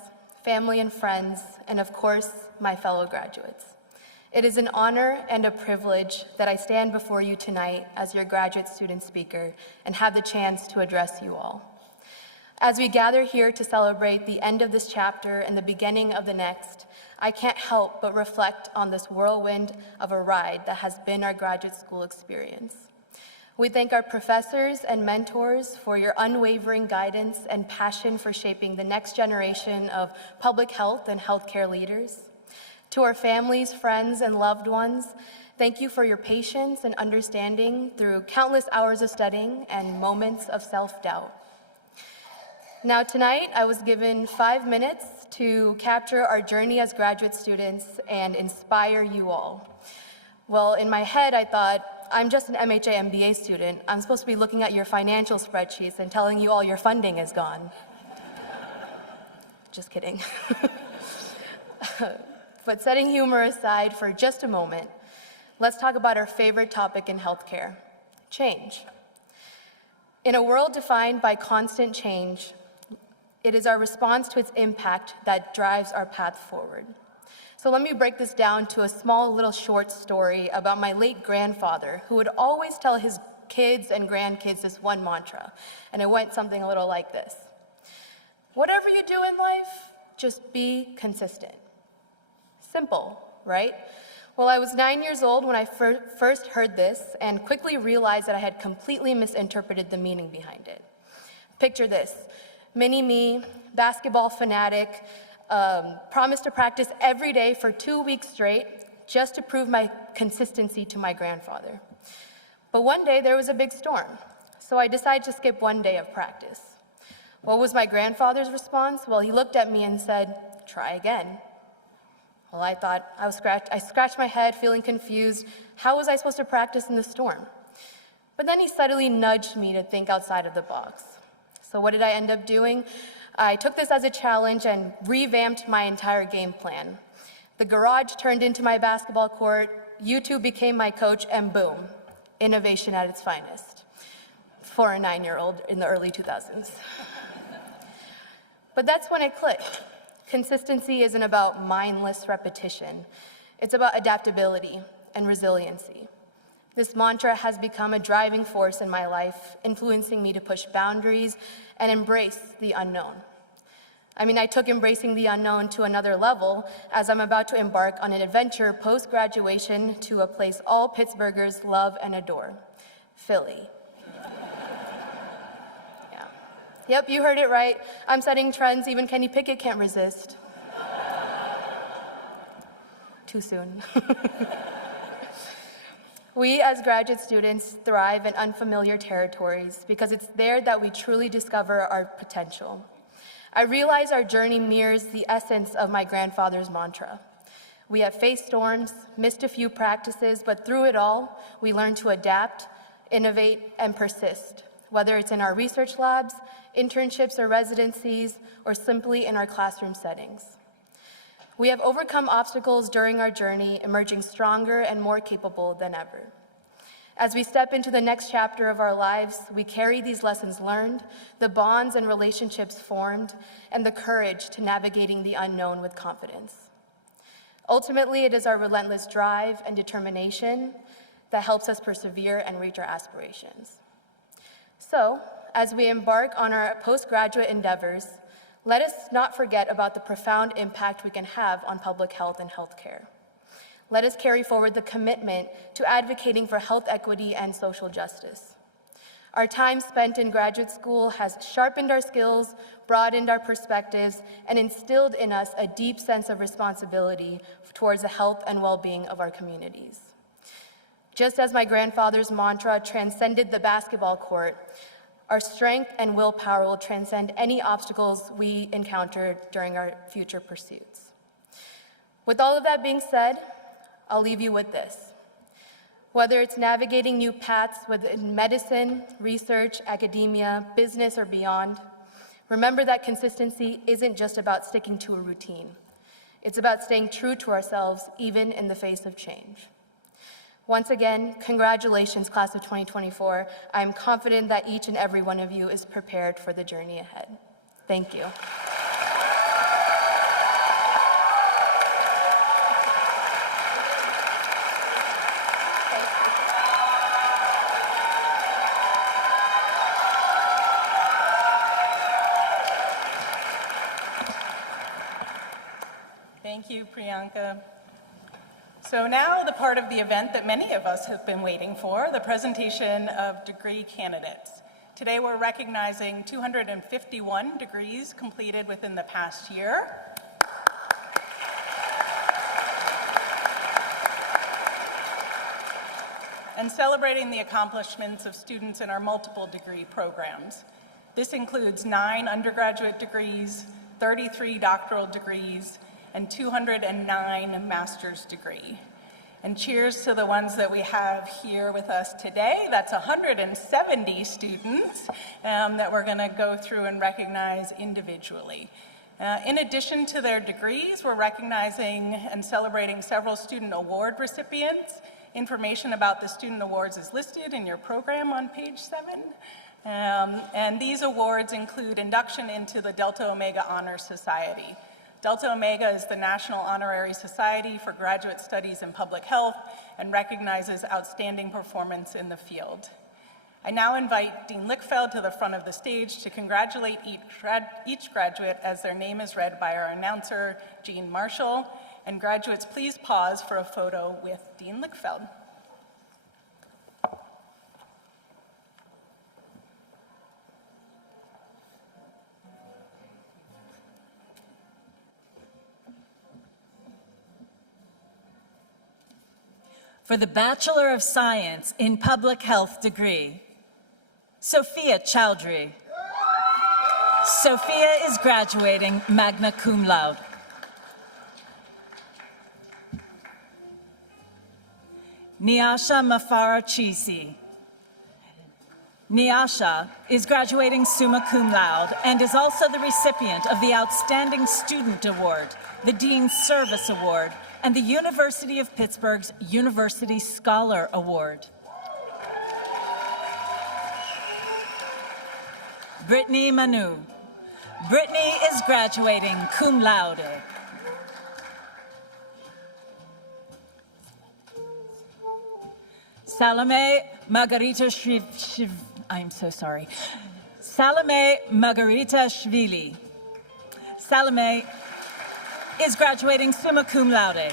family and friends, and of course, my fellow graduates. It is an honor and a privilege that I stand before you tonight as your graduate student speaker and have the chance to address you all. As we gather here to celebrate the end of this chapter and the beginning of the next, I can't help but reflect on this whirlwind of a ride that has been our graduate school experience. We thank our professors and mentors for your unwavering guidance and passion for shaping the next generation of public health and healthcare leaders. To our families, friends, and loved ones, thank you for your patience and understanding through countless hours of studying and moments of self-doubt. Now tonight, I was given 5 minutes to capture our journey as graduate students and inspire you all. Well, in my head, I thought, I'm just an MHA MBA student. I'm supposed to be looking at your financial spreadsheets and telling you all your funding is gone. Just kidding. But setting humor aside for just a moment, let's talk about our favorite topic in healthcare, change. In a world defined by constant change, it is our response to its impact that drives our path forward. So let me break this down to a small little short story about my late grandfather, who would always tell his kids and grandkids this one mantra, and it went something a little like this. Whatever you do in life, just be consistent. Simple, right? Well, I was 9 years old when I first heard this and quickly realized that I had completely misinterpreted the meaning behind it. Picture this, mini-me, basketball fanatic, promised to practice every day for 2 weeks straight just to prove my consistency to my grandfather. But one day there was a big storm, so I decided to skip 1 day of practice. What was my grandfather's response? Well, he looked at me and said, "Try again." Well, I scratched my head, feeling confused. How was I supposed to practice in the storm? But then he subtly nudged me to think outside of the box. So what did I end up doing? I took this as a challenge and revamped my entire game plan. The garage turned into my basketball court, YouTube became my coach, and boom, innovation at its finest for a 9-year-old in the early 2000s. But that's when it clicked. Consistency isn't about mindless repetition. It's about adaptability and resiliency. This mantra has become a driving force in my life, influencing me to push boundaries and embrace the unknown. I took embracing the unknown to another level as I'm about to embark on an adventure post-graduation to a place all Pittsburghers love and adore, Philly. Yeah. Yep, you heard it right. I'm setting trends even Kenny Pickett can't resist. Too soon. We as graduate students thrive in unfamiliar territories because it's there that we truly discover our potential. I realize our journey mirrors the essence of my grandfather's mantra. We have faced storms, missed a few practices, but through it all, we learn to adapt, innovate, and persist, whether it's in our research labs, internships or residencies, or simply in our classroom settings. We have overcome obstacles during our journey, emerging stronger and more capable than ever. As we step into the next chapter of our lives, we carry these lessons learned, the bonds and relationships formed, and the courage to navigating the unknown with confidence. Ultimately, it is our relentless drive and determination that helps us persevere and reach our aspirations. So, as we embark on our postgraduate endeavors, let us not forget about the profound impact we can have on public health and healthcare. Let us carry forward the commitment to advocating for health equity and social justice. Our time spent in graduate school has sharpened our skills, broadened our perspectives, and instilled in us a deep sense of responsibility towards the health and well-being of our communities. Just as my grandfather's mantra transcended the basketball court, our strength and willpower will transcend any obstacles we encounter during our future pursuits. With all of that being said, I'll leave you with this. Whether it's navigating new paths within medicine, research, academia, business, or beyond, remember that consistency isn't just about sticking to a routine. It's about staying true to ourselves, even in the face of change. Once again, congratulations, class of 2024. I'm confident that each and every one of you is prepared for the journey ahead. Thank you. Thank you, Priyanka. So now the part of the event that many of us have been waiting for, the presentation of degree candidates. Today we're recognizing 251 degrees completed within the past year. And celebrating the accomplishments of students in our multiple degree programs. This includes 9 undergraduate degrees, 33 doctoral degrees, and 209 master's degree. And cheers to the ones that we have here with us today. That's 170 students that we're gonna go through and recognize individually. In addition to their degrees, we're recognizing and celebrating several student award recipients. Information about the student awards is listed in your program on page 7. And these awards include induction into the Delta Omega Honor Society. Delta Omega is the National Honorary Society for Graduate Studies in Public Health and recognizes outstanding performance in the field. I now invite Dean Lickfeld to the front of the stage to congratulate each graduate as their name is read by our announcer, Jean Marshall. And graduates, please pause for a photo with Dean Lickfeld. for the Bachelor of Science in Public Health degree, Sophia Chowdhury. Sophia is graduating magna cum laude. Nyasha Mafara Chisi. Nyasha is graduating summa cum laude and is also the recipient of the Outstanding Student Award, the Dean's Service Award, and the University of Pittsburgh's University Scholar Award. Brittany Manu. Brittany is graduating cum laude. Salome Margarita I'm so sorry. Salome Margarita Shvili. Salome is graduating summa cum laude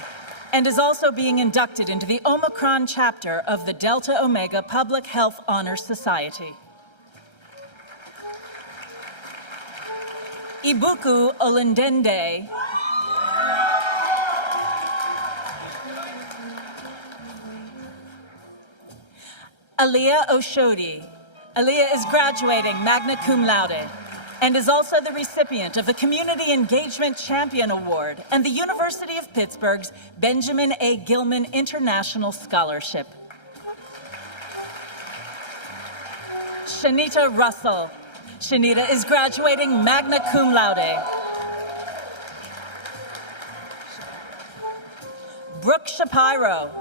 and is also being inducted into the Omicron chapter of the Delta Omega Public Health Honor Society. Ibuku Olundende. Aliyah Oshodi. Aliyah is graduating magna cum laude and is also the recipient of the Community Engagement Champion Award and the University of Pittsburgh's Benjamin A. Gilman International Scholarship. Shanita Russell. Shanita is graduating magna cum laude. Brooke Shapiro.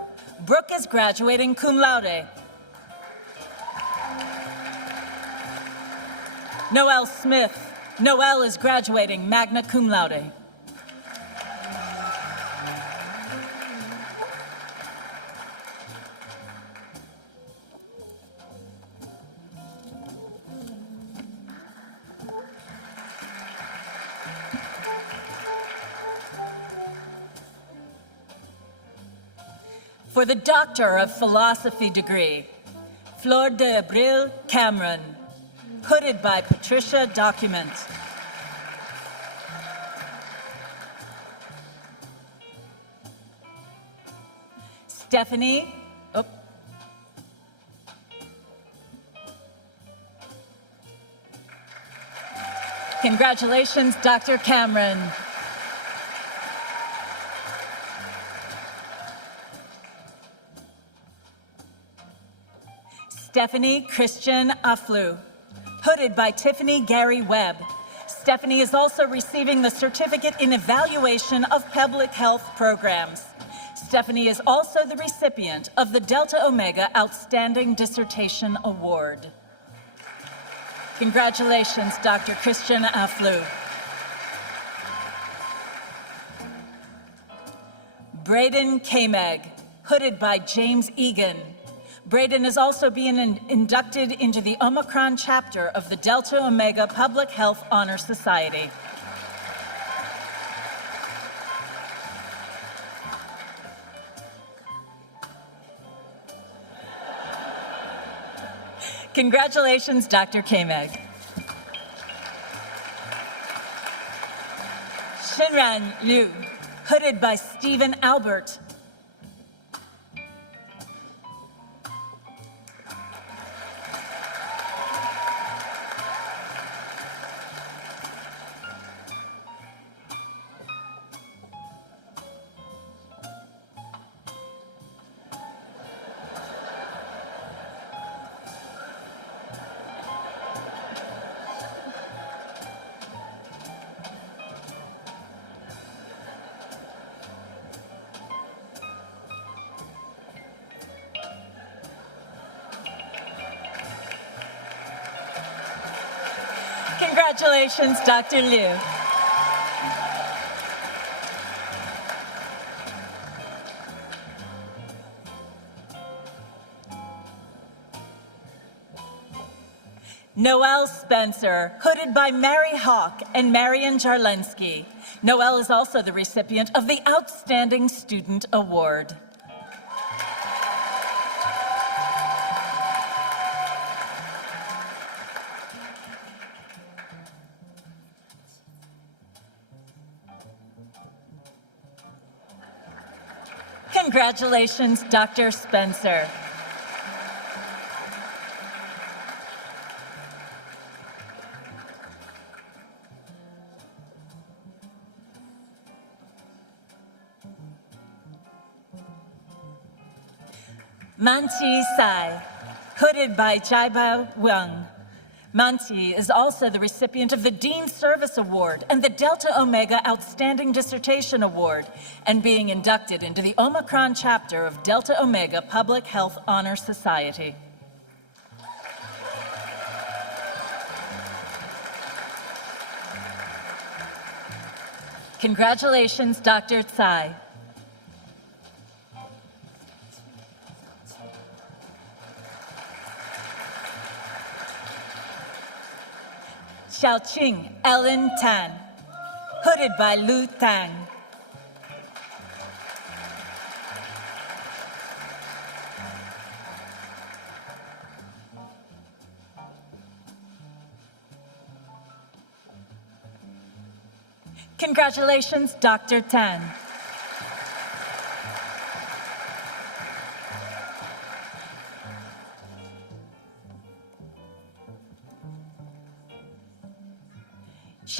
Brooke is graduating cum laude. Noelle Smith. Noelle is graduating magna cum laude. For the Doctor of Philosophy degree, Flor de Abril Cameron, hooded by Patricia Document. Stephanie, Congratulations, Dr. Cameron. Stephanie Christian Aflu, hooded by Tiffany Gary Webb. Stephanie is also receiving the Certificate in Evaluation of Public Health Programs. Stephanie is also the recipient of the Delta Omega Outstanding Dissertation Award. Congratulations, Dr. Christian Aflu. Braden Kameg, hooded by James Egan. Braden is also being inducted into the Omicron chapter of the Delta Omega Public Health Honor Society. Congratulations, Dr. Kameg. Shinran Liu, hooded by Stephen Albert. Congratulations, Dr. Liu. Noelle Spencer, hooded by Mary Hawk and Marian Jarlensky. Noelle is also the recipient of the Outstanding Student Award. Congratulations, Dr. Spencer. Manti Sai, hooded by Jaibao Wang. Manti is also the recipient of the Dean Service Award and the Delta Omega Outstanding Dissertation Award, and being inducted into the Omicron chapter of Delta Omega Public Health Honor Society. Congratulations, Dr. Tsai. Xiaoqing Ellen Tan, hooded by Lu Tang. Congratulations, Dr. Tan.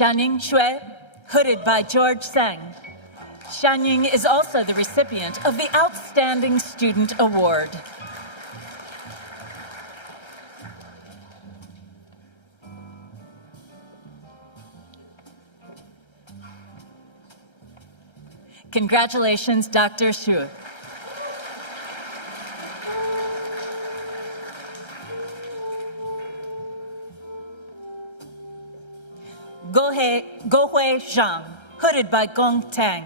Xiaoning Xue, hooded by George Seng. Xiaoning is also the recipient of the Outstanding Student Award. Congratulations, Dr. Xu. Gohui Zhang, hooded by Gong Tang.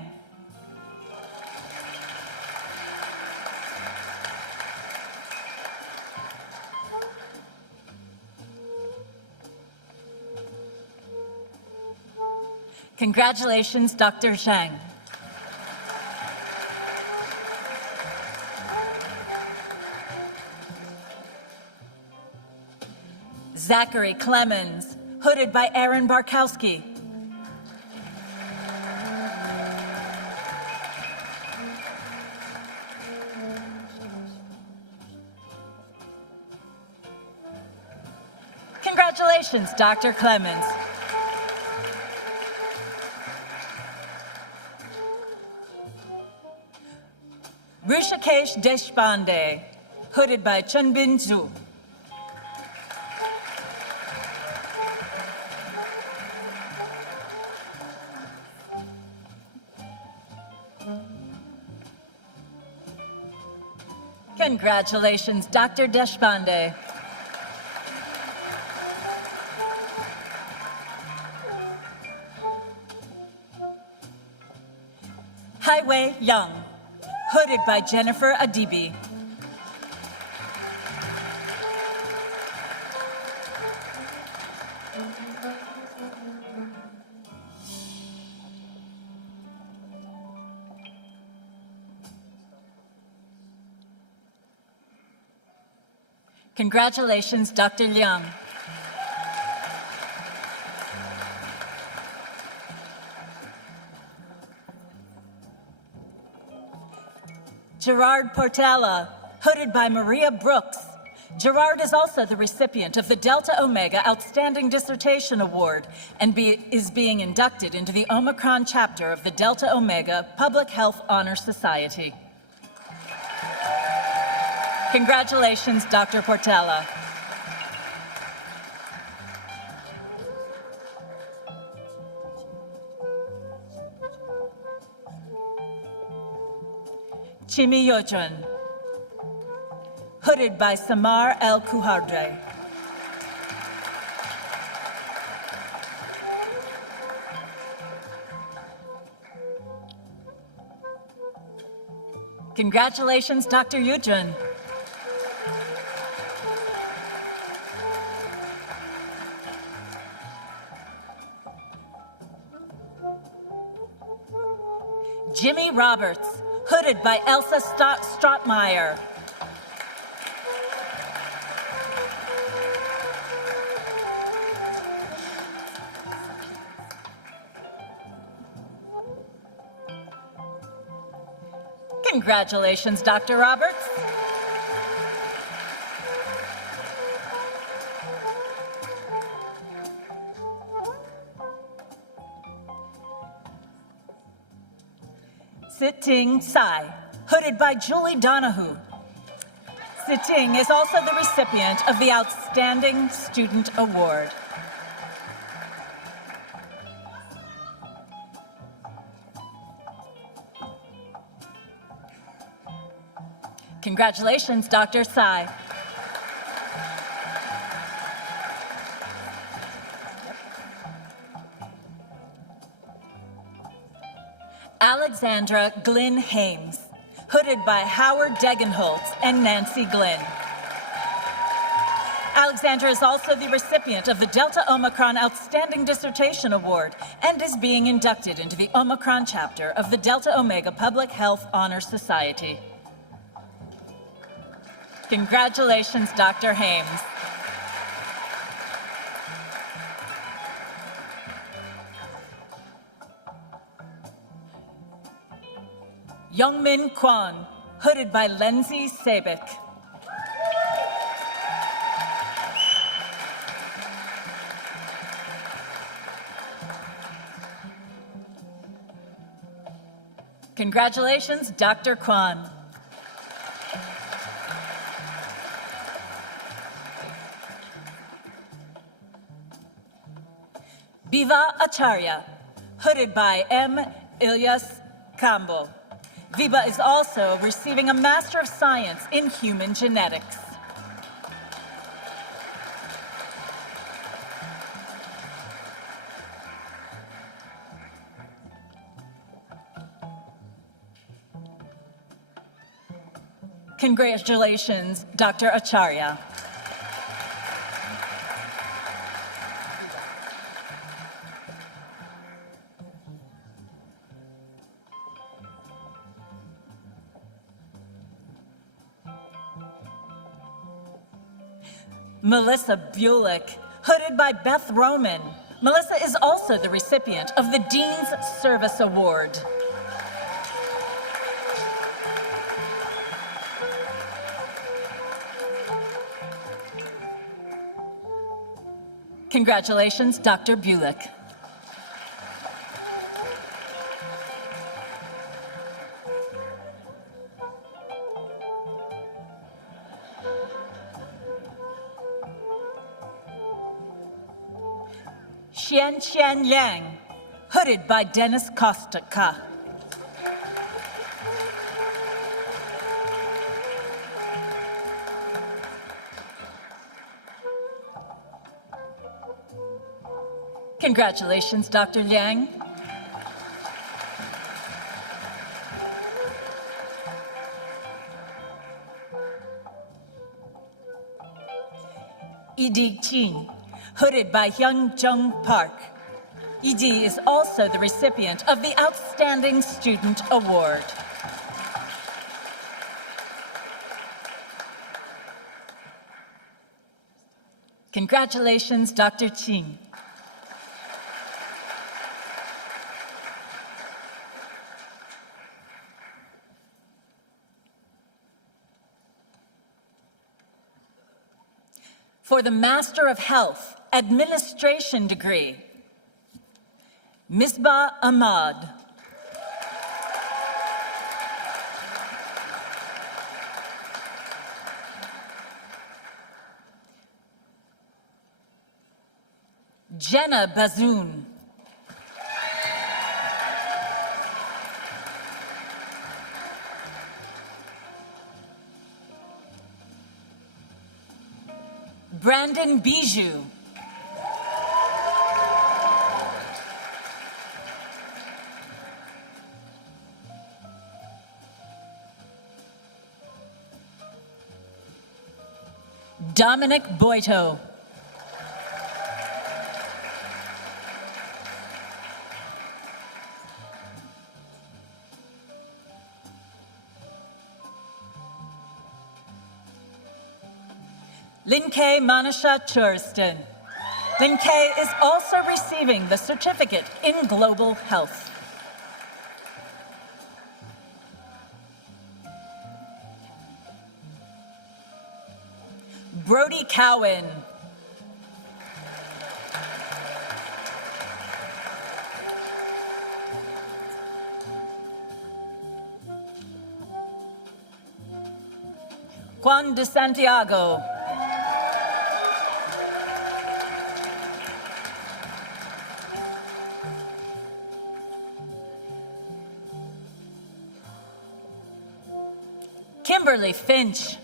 Congratulations, Dr. Zhang. Zachary Clemens, hooded by Aaron Barkowski. Congratulations, Dr. Clemens. Rishikesh Deshpande, hooded by Chunbin Zhu. Congratulations, Dr. Deshpande. Highway Young, hooded by Jennifer Adibi. Congratulations, Dr. Liang. Gerard Portela, hooded by Maria Brooks. Gerard is also the recipient of the Delta Omega Outstanding Dissertation Award and is being inducted into the Omicron chapter of the Delta Omega Public Health Honor Society. Congratulations, Dr. Portela. Chimi Yojun, hooded by Samar El Kuhardre. Congratulations, Dr. Yujun. Jimmy Roberts, hooded by Elsa Stratmeyer. Congratulations, Dr. Roberts. Siting Sai, hooded by Julie Donahue. Siting is also the recipient of the Outstanding Student Award. Congratulations, Dr. Sai. Alexandra Glynn Hames, hooded by Howard Degenholtz and Nancy Glynn. Alexandra is also the recipient of the Delta Omicron Outstanding Dissertation Award and is being inducted into the Omicron chapter of the Delta Omega Public Health Honor Society. Congratulations, Dr. Hames. Youngmin Kwan, hooded by Lindsay Sabick. Congratulations, Dr. Kwan. Viva Acharya, hooded by M. Ilyas Kambo. Viva is also receiving a Master of Science in Human Genetics. Congratulations, Dr. Acharya. Melissa Bulick, hooded by Beth Roman. Melissa is also the recipient of the Dean's Service Award. Congratulations, Dr. Bulick. Xian Yang, hooded by Dennis Kostka. Congratulations, Dr. Liang. Edi Chin, hooded by Hyung Jung Park. Edi is also the recipient of the Outstanding Student Award. Congratulations, Dr. Chin. For the Master of Health Administration degree, Misbah Ahmad. Jenna Bazoun. Brandon Bijou. Dominic Boito. Linkay Manasha Churston. Linkay is also receiving the certificate in global health. Brody Cowan. Juan de Santiago. Kimberly Finch.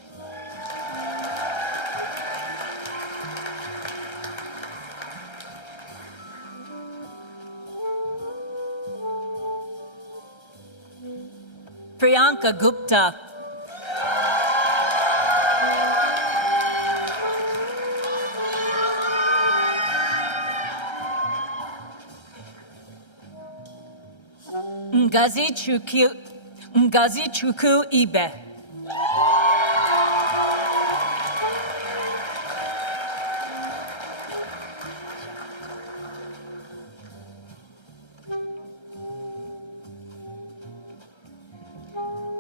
Priyanka Gupta. Ngazi Chukwu Ibe.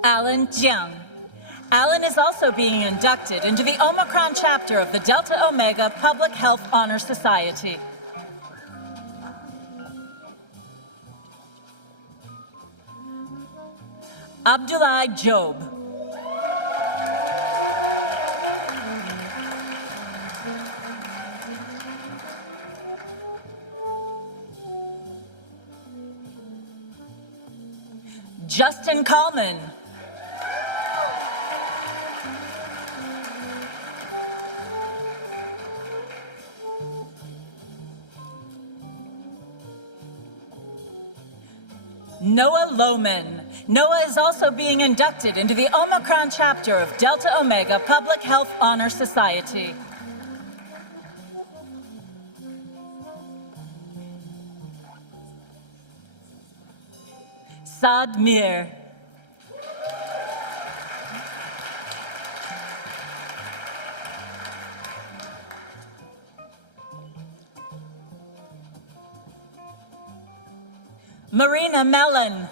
Alan Jiang. Alan is also being inducted into the Omicron chapter of the Delta Omega Public Health Honor Society. Abdullah Job. Justin Coleman. Noah Lohman. Noah is also being inducted into the Omicron chapter of Delta Omega Public Health Honor Society. Saad Mir. Marina Mellon.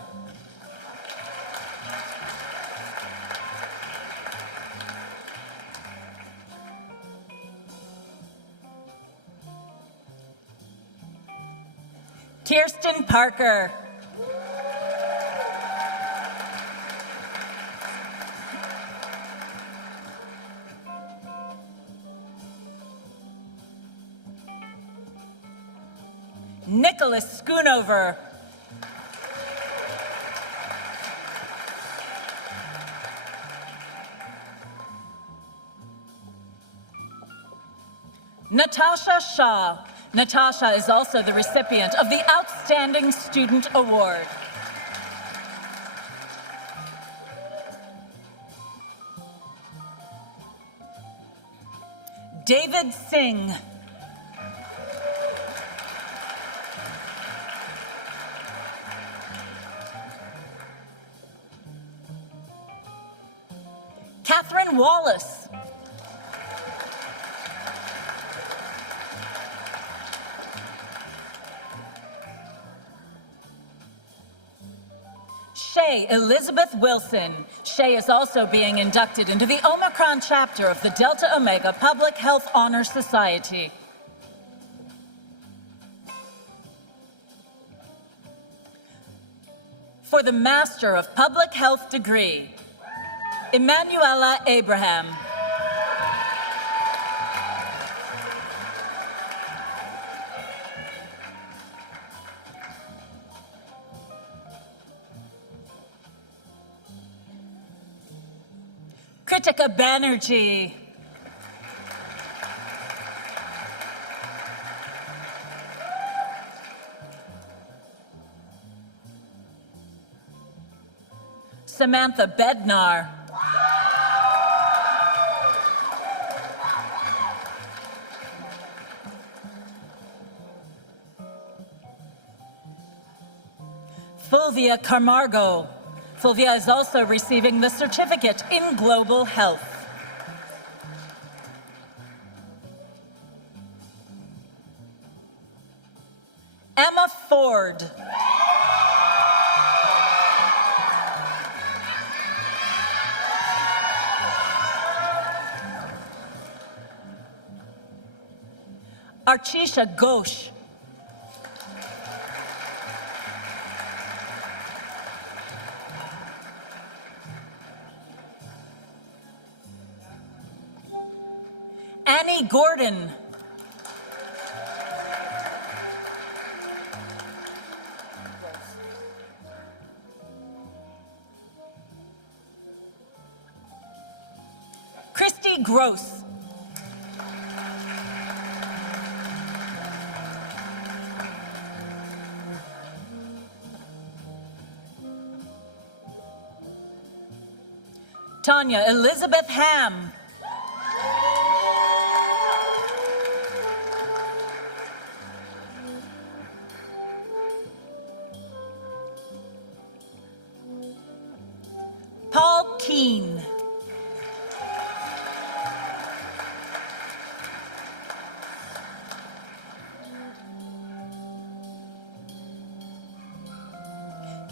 Kirsten Parker. Nicholas Schoonover. Natasha Shaw. Natasha is also the recipient of the Outstanding Student Award. David Singh. Catherine Wallace. Shay Elizabeth Wilson. Shay is also being inducted into the Omicron chapter of the Delta Omega Public Health Honor Society. For the Master of Public Health degree, Emanuela Abraham. Kritika Banerjee. Samantha Bednar. Fulvia Camargo. Fulvia is also receiving the Certificate in Global Health. Emma Ford. Archisha Ghosh. Annie Gordon. Christy Gross. Tanya Elizabeth Ham. Paul Keane.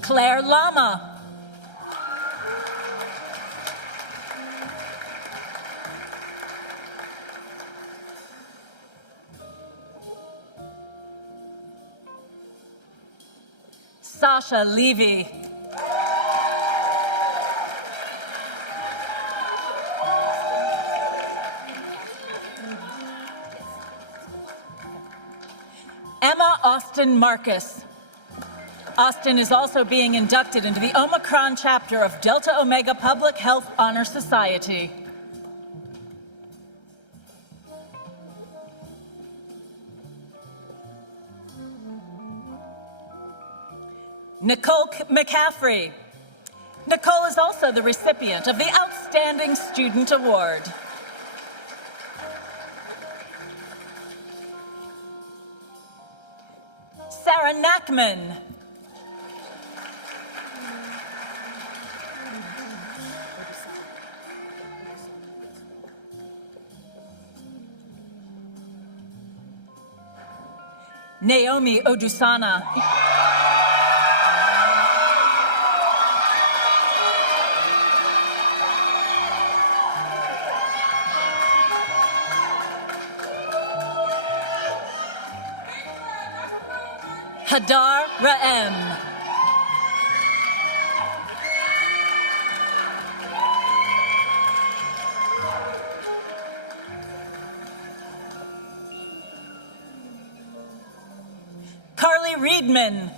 Claire Lama. Sasha Levy. Emma Austin Marcus. Austin is also being inducted into the Omicron chapter of Delta Omega Public Health Honor Society. Nicole McCaffrey. Nicole is also the recipient of the Outstanding Student Award. Sarah Nackman. Naomi Odusana. Hadar Ra'em. Carly Reedman.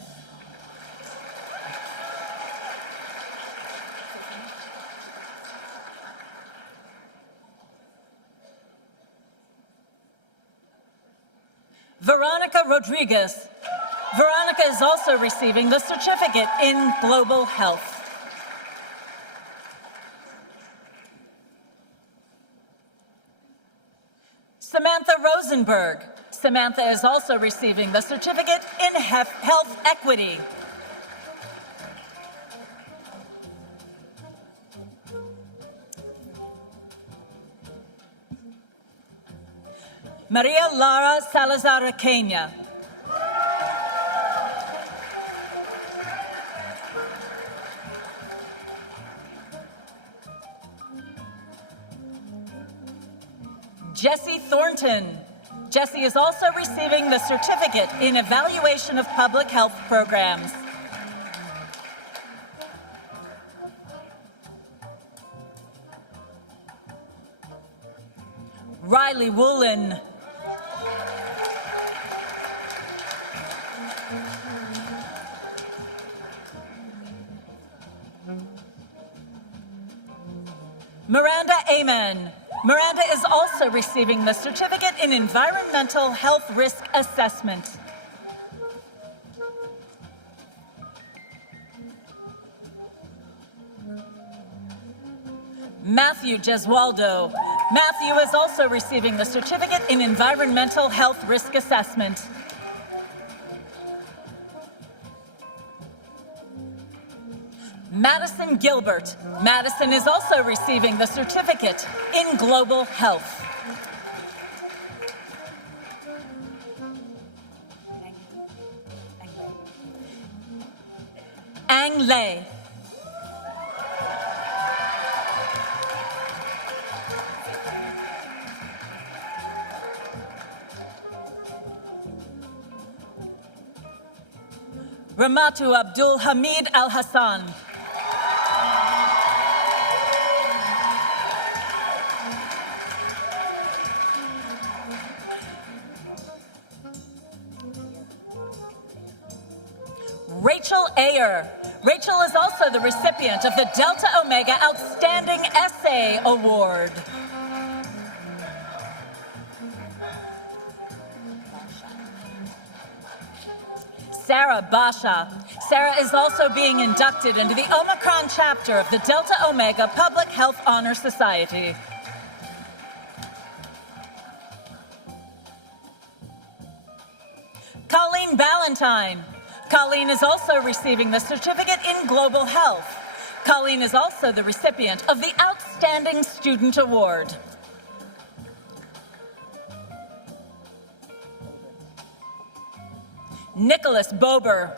Veronica Rodriguez. Veronica is also receiving the certificate in global health. Samantha Rosenberg. Samantha is also receiving the certificate in health equity. Maria Lara Salazar Aquena. Jessie Thornton. Jessie is also receiving the certificate in evaluation of public health programs. Riley Woolen. Miranda Amen. Miranda is also receiving the certificate in environmental health risk assessment. Matthew Gesualdo. Matthew is also receiving the certificate in environmental health risk assessment. Madison Gilbert. Madison is also receiving the certificate in global health. Ang Lei. Ramatu Abdul Hamid Al Hassan. Rachel Ayer. Rachel is also the recipient of the Delta Omega Outstanding Essay Award. Sarah Basha. Sarah is also being inducted into the Omicron chapter of the Delta Omega Public Health Honor Society. Colleen Ballantyne. Colleen is also receiving the Certificate in Global Health. Colleen is also the recipient of the Outstanding Student Award. Nicholas Bober.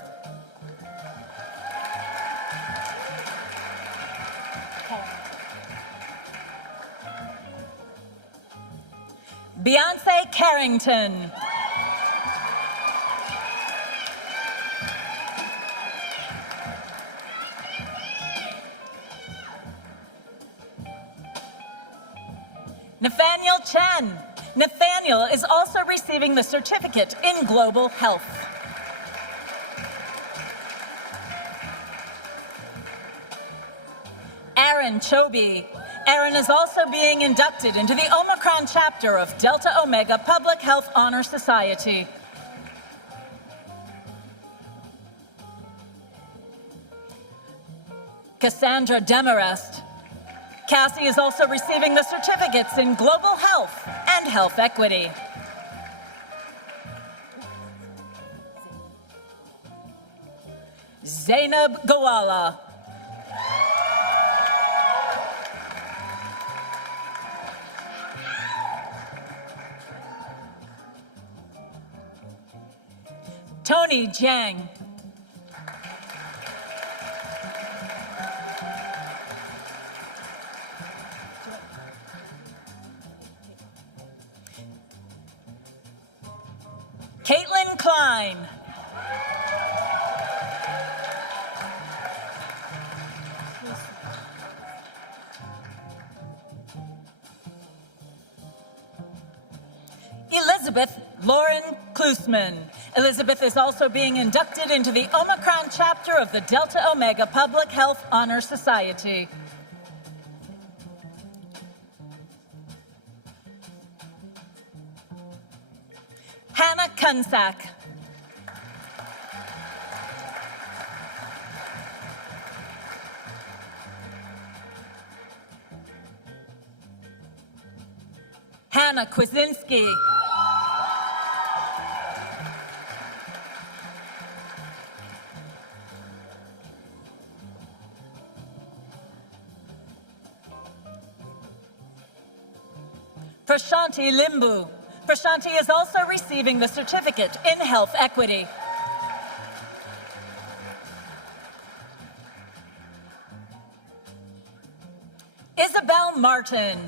Beyonce Carrington. Nathaniel Chen. Nathaniel is also receiving the Certificate in Global Health. Aaron Chobe. Aaron is also being inducted into the Omicron chapter of Delta Omega Public Health Honor Society. Cassandra Demarest. Cassie is also receiving the certificates in Global Health and Health Equity. Zainab Gawala. Tony Jiang. Caitlin Klein. Elizabeth Lauren Klusman. Elizabeth is also being inducted into the Omicron chapter of the Delta Omega Public Health Honor Society. Hannah Kunsak. Hannah Kwasinski. Prashanti Limbu. Prashanti is also receiving the Certificate in Health Equity. Isabel Martin.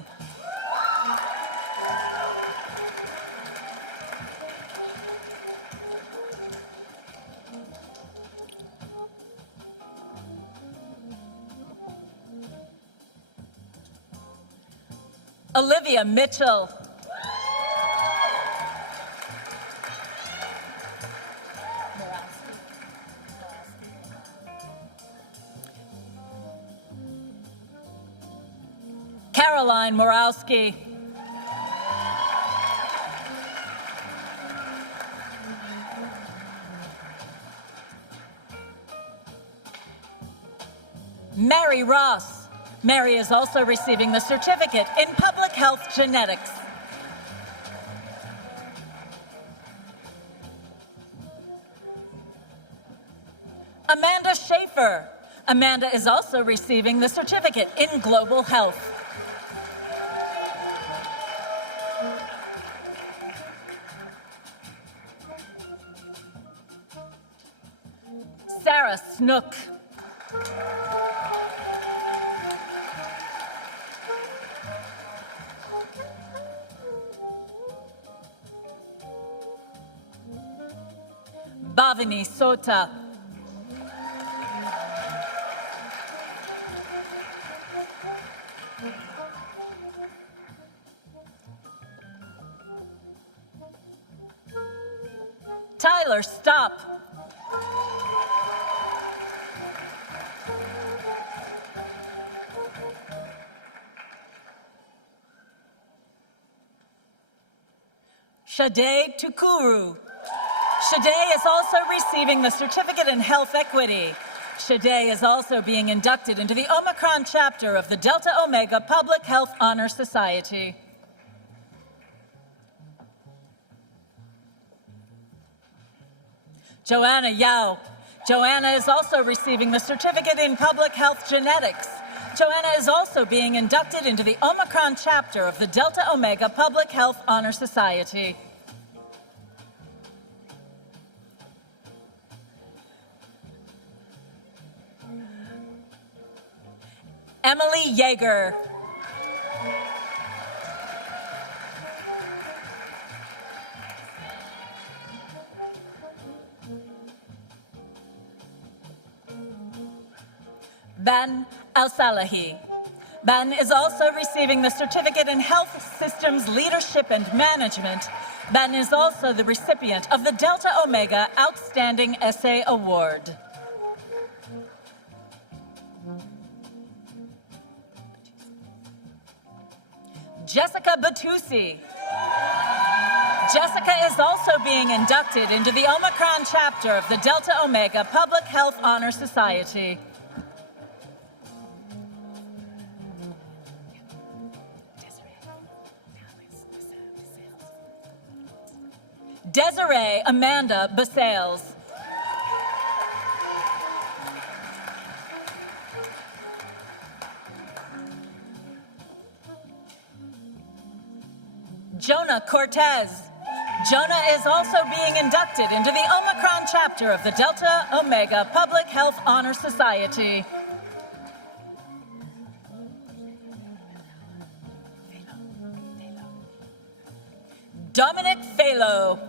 Olivia Mitchell. Caroline Morawski. Mary Ross. Mary is also receiving the Certificate in Public Health Genetics. Amanda Schaefer. Amanda is also receiving the Certificate in Global Health. Sarah Snook. Bhavini Sota. Tyler, stop. Shade Tukuru. Shade is also receiving the Certificate in Health Equity. Shade is also being inducted into the Omicron chapter of the Delta Omega Public Health Honor Society. Joanna Yao. Joanna is also receiving the Certificate in Public Health Genetics. Joanna is also being inducted into the Omicron chapter of the Delta Omega Public Health Honor Society. Emily Yeager. Ban Al-Salahi. Ban is also receiving the Certificate in Health Systems Leadership and Management. Ban is also the recipient of the Delta Omega Outstanding Essay Award. Jessica Batusi. Jessica is also being inducted into the Omicron chapter of the Delta Omega Public Health Honor Society. Desiree Amanda Basales. Jonah Cortez. Jonah is also being inducted into the Omicron chapter of the Delta Omega Public Health Honor Society. Dominic Phalo.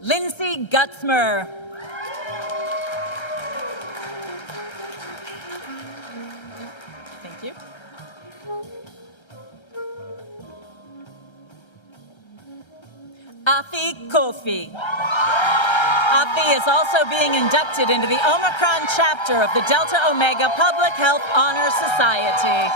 Lindsay Gutzmer. Thank you. Afi Kofi. Afi is also being inducted into the Omicron chapter of the Delta Omega Public Health Honor Society.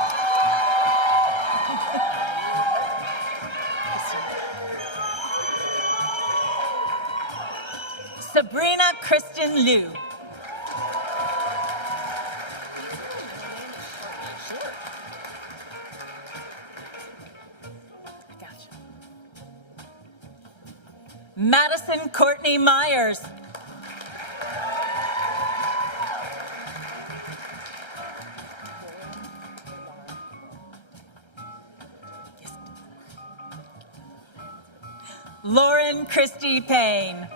Sabrina Kristen Liu. Madison Courtney Myers. Lauren Christie Payne.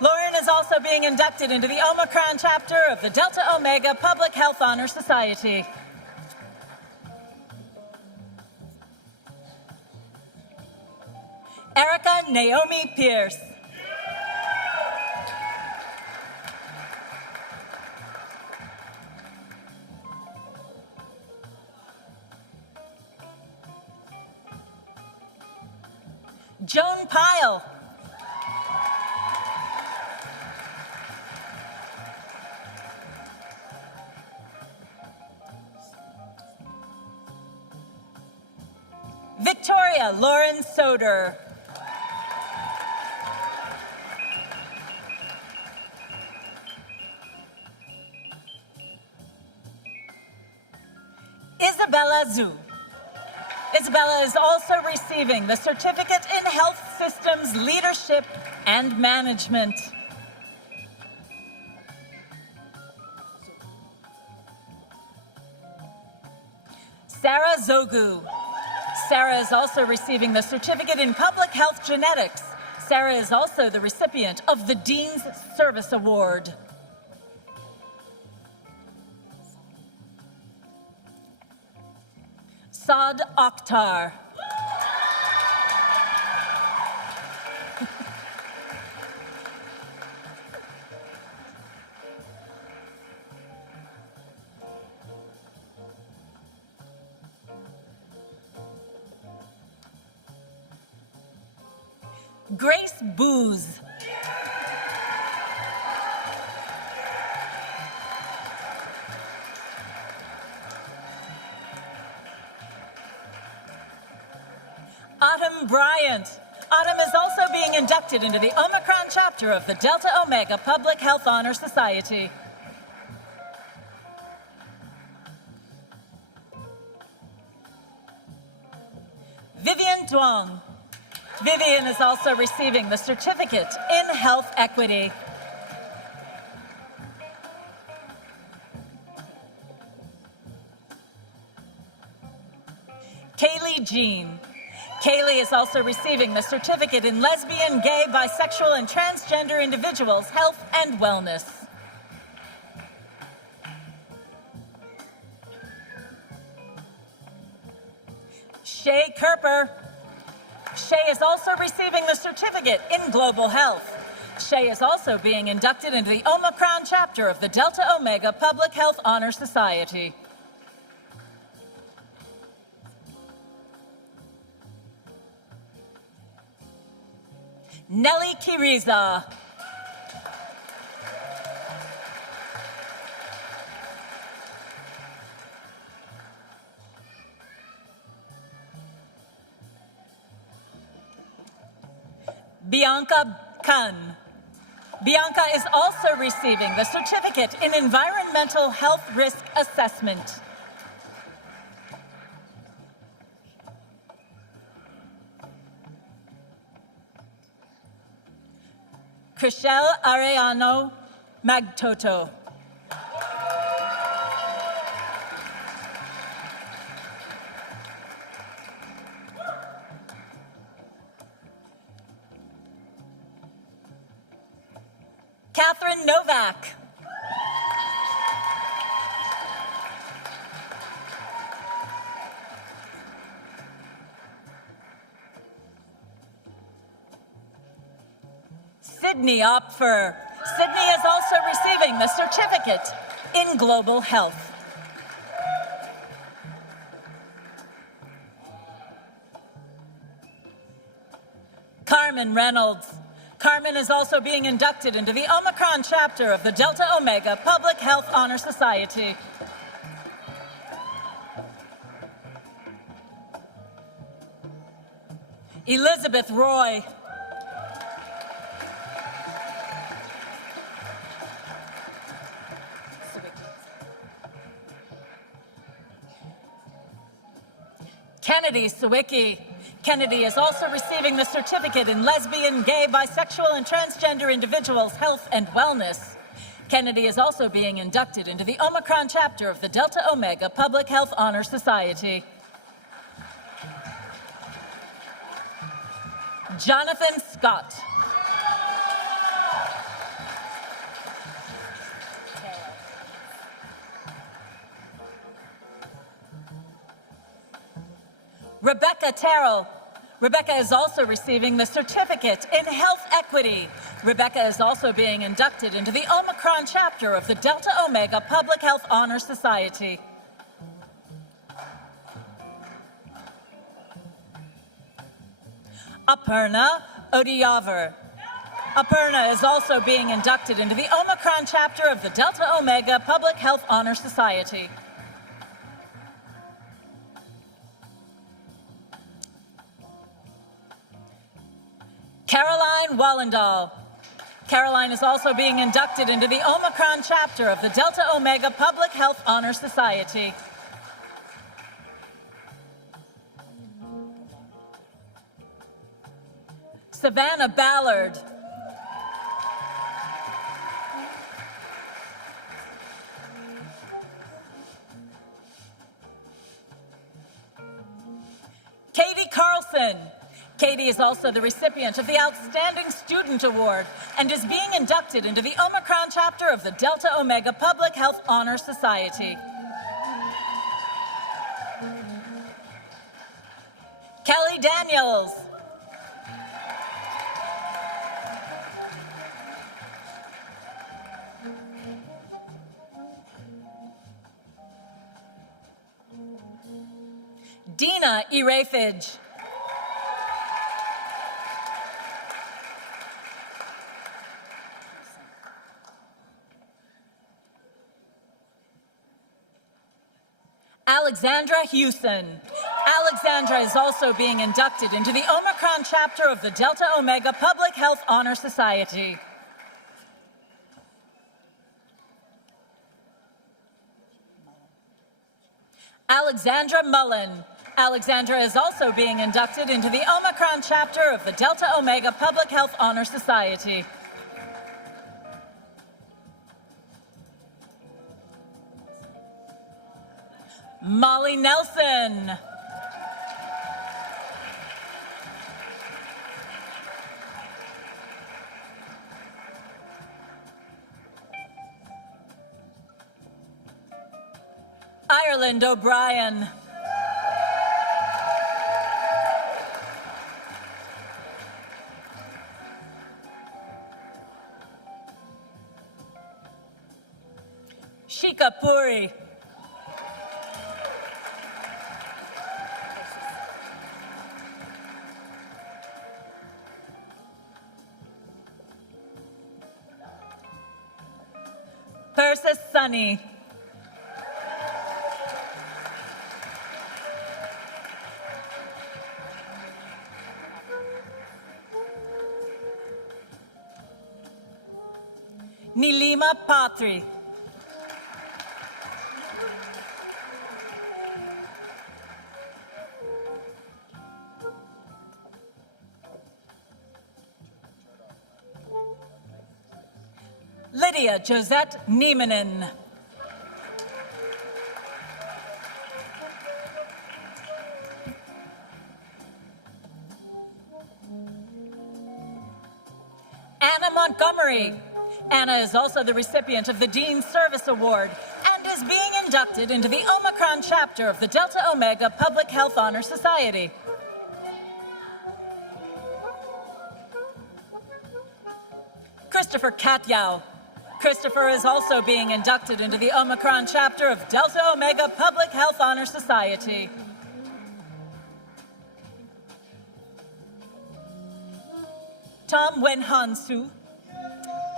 Lauren is also being inducted into the Omicron chapter of the Delta Omega Public Health Honor Society. Erica Naomi Pierce. Joan Pyle. Victoria Lauren Soder. Isabella Zhu. Isabella is also receiving the Certificate in Health Systems Leadership and Management. Sarah Zogu. Sarah is also receiving the Certificate in Public Health Genetics. Sarah is also the recipient of the Dean's Service Award. Saad Akhtar. Grace Booz. Autumn Bryant. Autumn is also being inducted into the Omicron chapter of the Delta Omega Public Health Honor Society. Vivian Duong. Vivian is also receiving the Certificate in Health Equity. Kaylee Jean. Kaylee is also receiving the Certificate in Lesbian, Gay, Bisexual, and Transgender Individuals Health and Wellness. Shay Kerper. Shay is also receiving the Certificate in Global Health. Shay is also being inducted into the Omicron chapter of the Delta Omega Public Health Honor Society. Nellie Kiriza. Bianca Khan. Bianca is also receiving the Certificate in Environmental Health Risk Assessment. Chriselle Arellano Magtoto. Catherine Novak. Sydney Opfer. Sydney is also receiving the Certificate in Global Health. Carmen Reynolds. Carmen is also being inducted into the Omicron chapter of the Delta Omega Public Health Honor Society. Elizabeth Roy. Kennedy Sawicki. Kennedy is also receiving the Certificate in Lesbian, Gay, Bisexual, and Transgender Individuals Health and Wellness. Kennedy is also being inducted into the Omicron chapter of the Delta Omega Public Health Honor Society. Jonathan Scott. Rebecca Terrell. Rebecca is also receiving the Certificate in Health Equity. Rebecca is also being inducted into the Omicron chapter of the Delta Omega Public Health Honor Society. Aparna Odiyavar. Aparna is also being inducted into the Omicron chapter of the Delta Omega Public Health Honor Society. Caroline Wallendahl. Caroline is also being inducted into the Omicron chapter of the Delta Omega Public Health Honor Society. Savannah Ballard. Katie Carlson. Katie is also the recipient of the Outstanding Student Award and is being inducted into the Omicron chapter of the Delta Omega Public Health Honor Society. Kelly Daniels. Dina Irafage. Alexandra Hewson. Alexandra is also being inducted into the Omicron chapter of the Delta Omega Public Health Honor Society. Alexandra Mullen. Alexandra is also being inducted into the Omicron chapter of the Delta Omega Public Health Honor Society. Molly Nelson. Ireland O'Brien. Shika Puri. Persis Sunny. Nilima Patri. Lydia Josette Niemanen. Anna Montgomery. Anna is also the recipient of the Dean's Service Award and is being inducted into the Omicron chapter of the Delta Omega Public Health Honor Society. Christopher Katyau. Christopher is also being inducted into the Omicron chapter of Delta Omega Public Health Honor Society. Tom Wenhansu.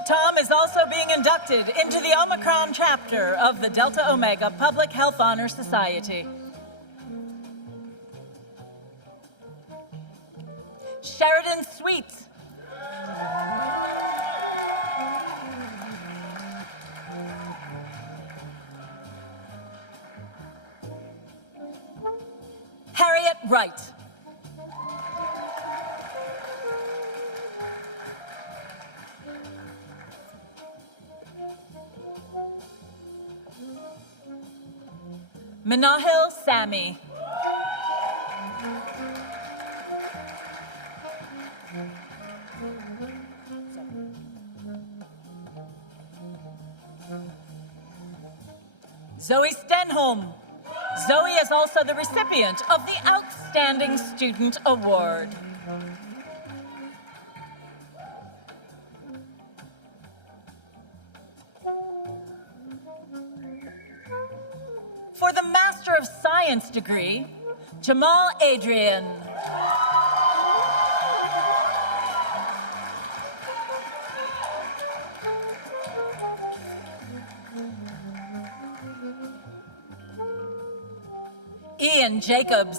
Tom is also being inducted into the Omicron chapter of the Delta Omega Public Health Honor Society. Sheridan Sweet. Harriet Wright. Manahil Sami. Zoe Stenholm. Zoe is also the recipient of the Outstanding Student Award. For the Master of Science degree, Jamal Adrian. Ian Jacobs.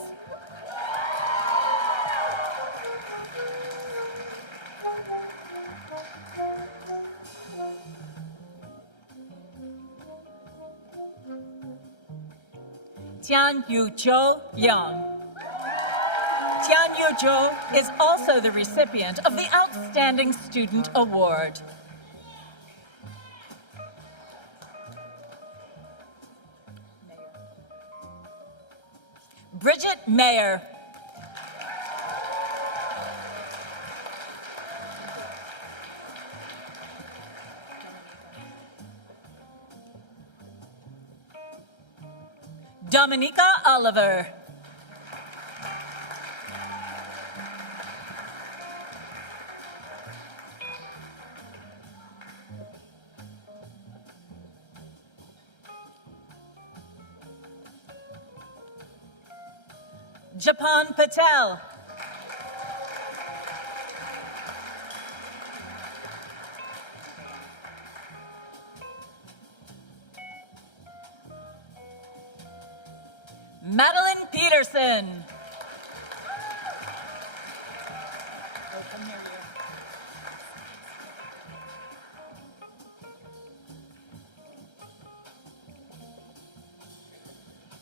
Tian Yu-jo Young. Tian Yu-jo is also the recipient of the Outstanding Student Award. Bridget Mayer. Dominica Oliver. Japan Patel. Madeline Peterson.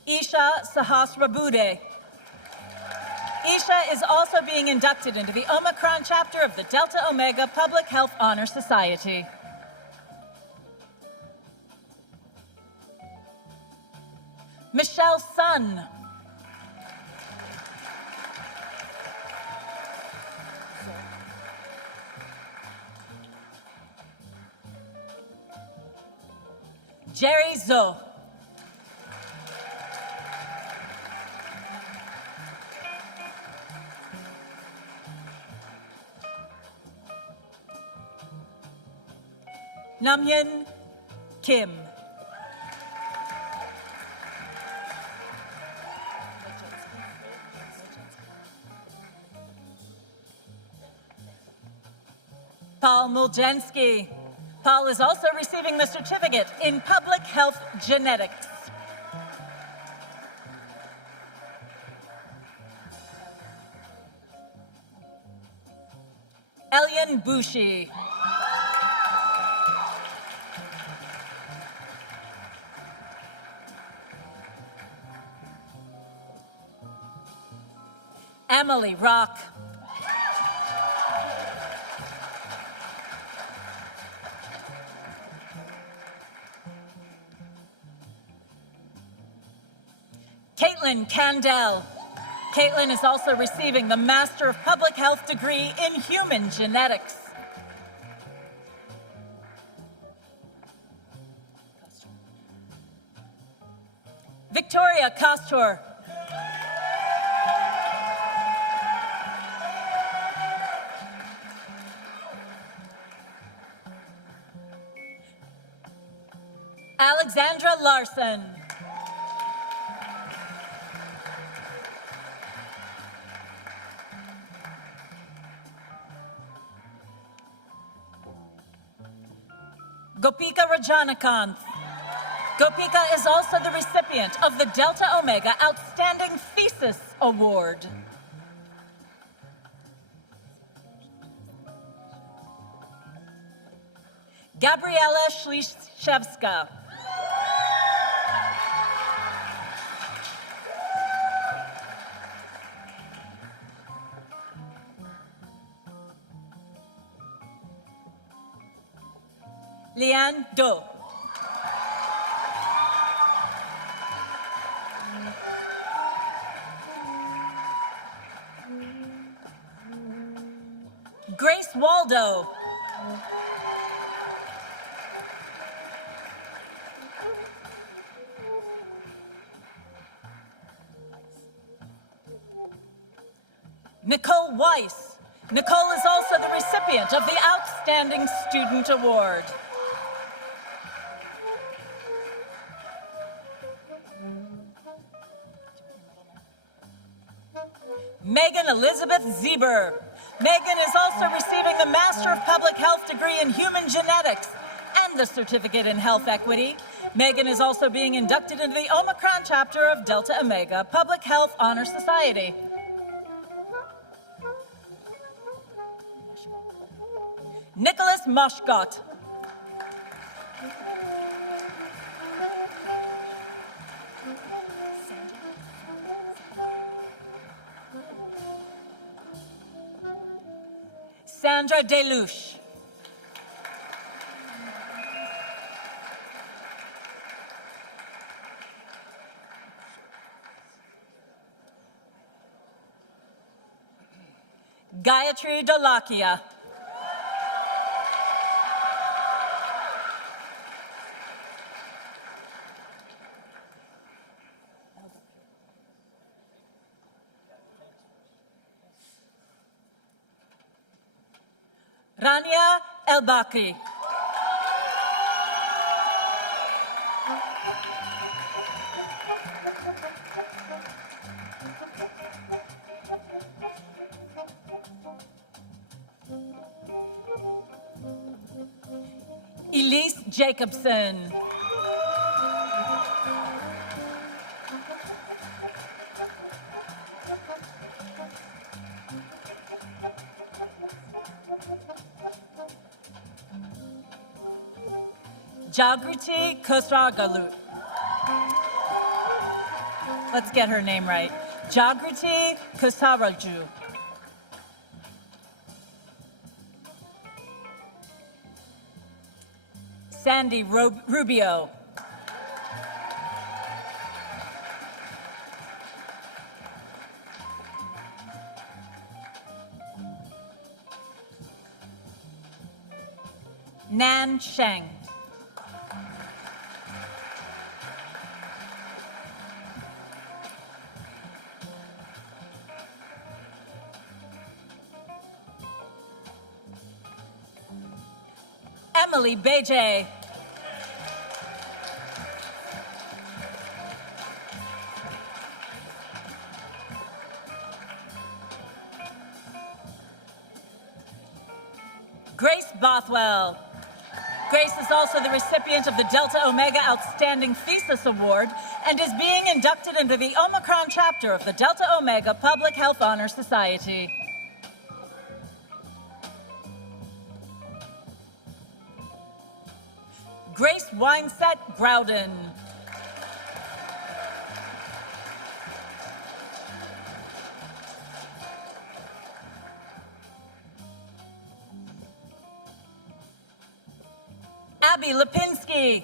Isha Sahasrabuddhe. Isha is also being inducted into the Omicron chapter of the Delta Omega Public Health Honor Society. Michelle Sun. Jerry Zo. Namhyun Kim. Paul Muljensky. Paul is also receiving the certificate in Public Health Genetics. Elian Bushi. Emily Rock. Caitlin Candell. Caitlin is also receiving the Master of Public Health degree in Human Genetics. Victoria Castor. Alexandra Larson. Gopika Rajanakanth. Gopika is also the recipient of the Delta Omega Outstanding Thesis Award. Gabriela Shlishevska. Lian Do. Grace Waldo. Nicole Weiss. Nicole is also the recipient of the Outstanding Student Award. Megan Elizabeth Zieber. Megan is also receiving the Master of Public Health degree in Human Genetics and the Certificate in Health Equity. Megan is also being inducted into the Omicron chapter of Delta Omega Public Health Honor Society. Nicholas Moshgott. Sandra Deluche. Gayatri Dolakia. Rania El-Bakri. Elise Jacobson. Jagriti Kosragalut. Let's get her name right. Jagriti Kosaraju. Sandy Rubio. Nan Sheng. Emily Beje. Grace Bothwell. Grace is also the recipient of the Delta Omega Outstanding Thesis Award and is being inducted into the Omicron chapter of the Delta Omega Public Health Honor Society. Grace Wineset Groudon. Abby Lipinski.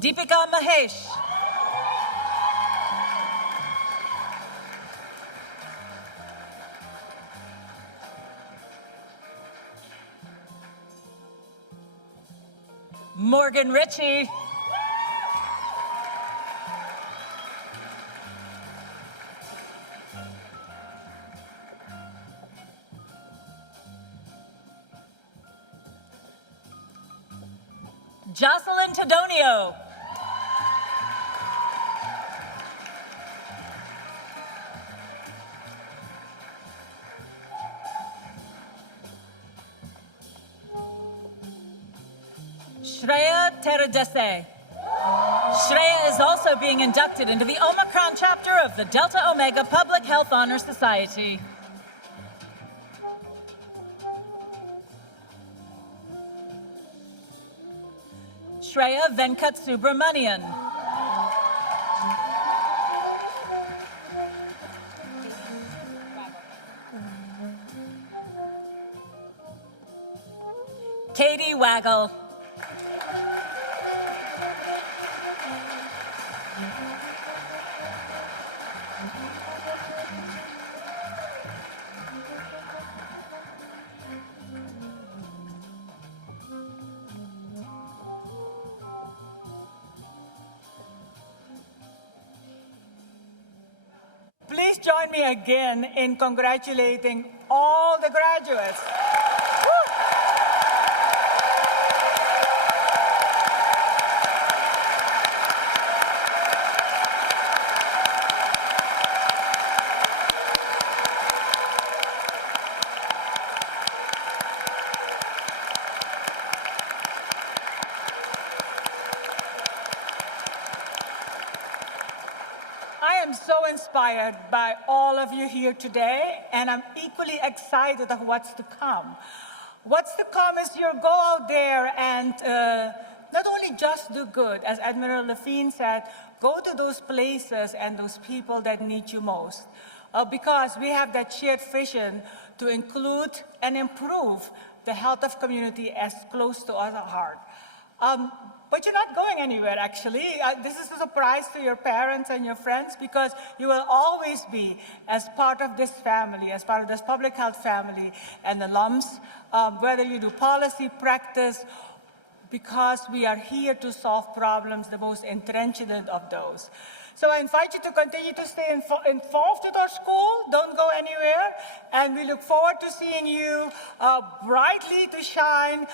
Deepika Mahesh. Morgan Ritchie. Jocelyn Tadonio. Shreya Teradese. Shreya is also being inducted into the Omicron chapter of the Delta Omega Public Health Honor Society. Shreya Venkat Subramanian. Katie Waggle. Please join me again in congratulating all the graduates. I am so inspired by all of you here today, and I'm equally excited of what's to come. What's to come is you'll go out there and not only just do good, as Admiral Levine said, go to those places and those people that need you most. Because we have that shared vision to include and improve the health of community as close to our heart. But you're not going anywhere, actually. This is a surprise to your parents and your friends because you will always be as part of this family, as part of this public health family and alums, whether you do policy, practice, because we are here to solve problems, the most entrenched of those. So I invite you to continue to stay involved with our school. Don't go anywhere. And we look forward to seeing you brightly to shine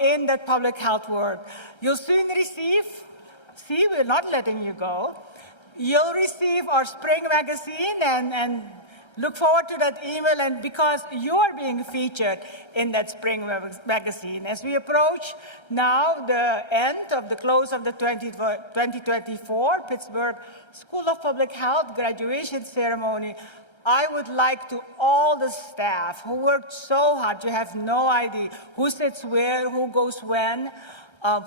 in that public health work. You'll soon receive, see, we're not letting you go. You'll receive our spring magazine and Look forward to that email, and because you are being featured in that spring magazine. As we approach now the end of the close of the 2024 Pittsburgh School of Public Health graduation ceremony, I would like to all the staff who worked so hard, you have no idea who sits where, who goes when,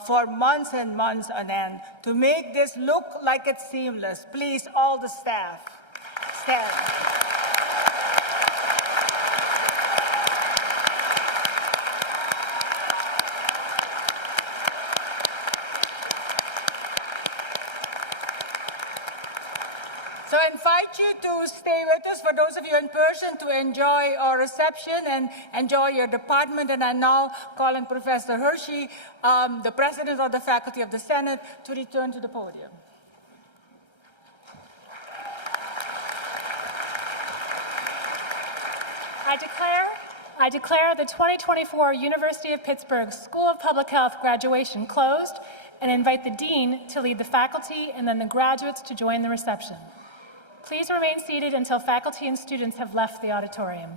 for months and months on end, to make this look like it's seamless. Please, all the staff, stand. So I invite you to stay with us, for those of you in person, to enjoy our reception and enjoy your department. And I now call on Professor Hershey, the President of the Faculty of the Senate, to return to the podium. I declare the 2024 University of Pittsburgh School of Public Health graduation closed and invite the Dean to lead the faculty and then the graduates to join the reception. Please remain seated until faculty and students have left the auditorium.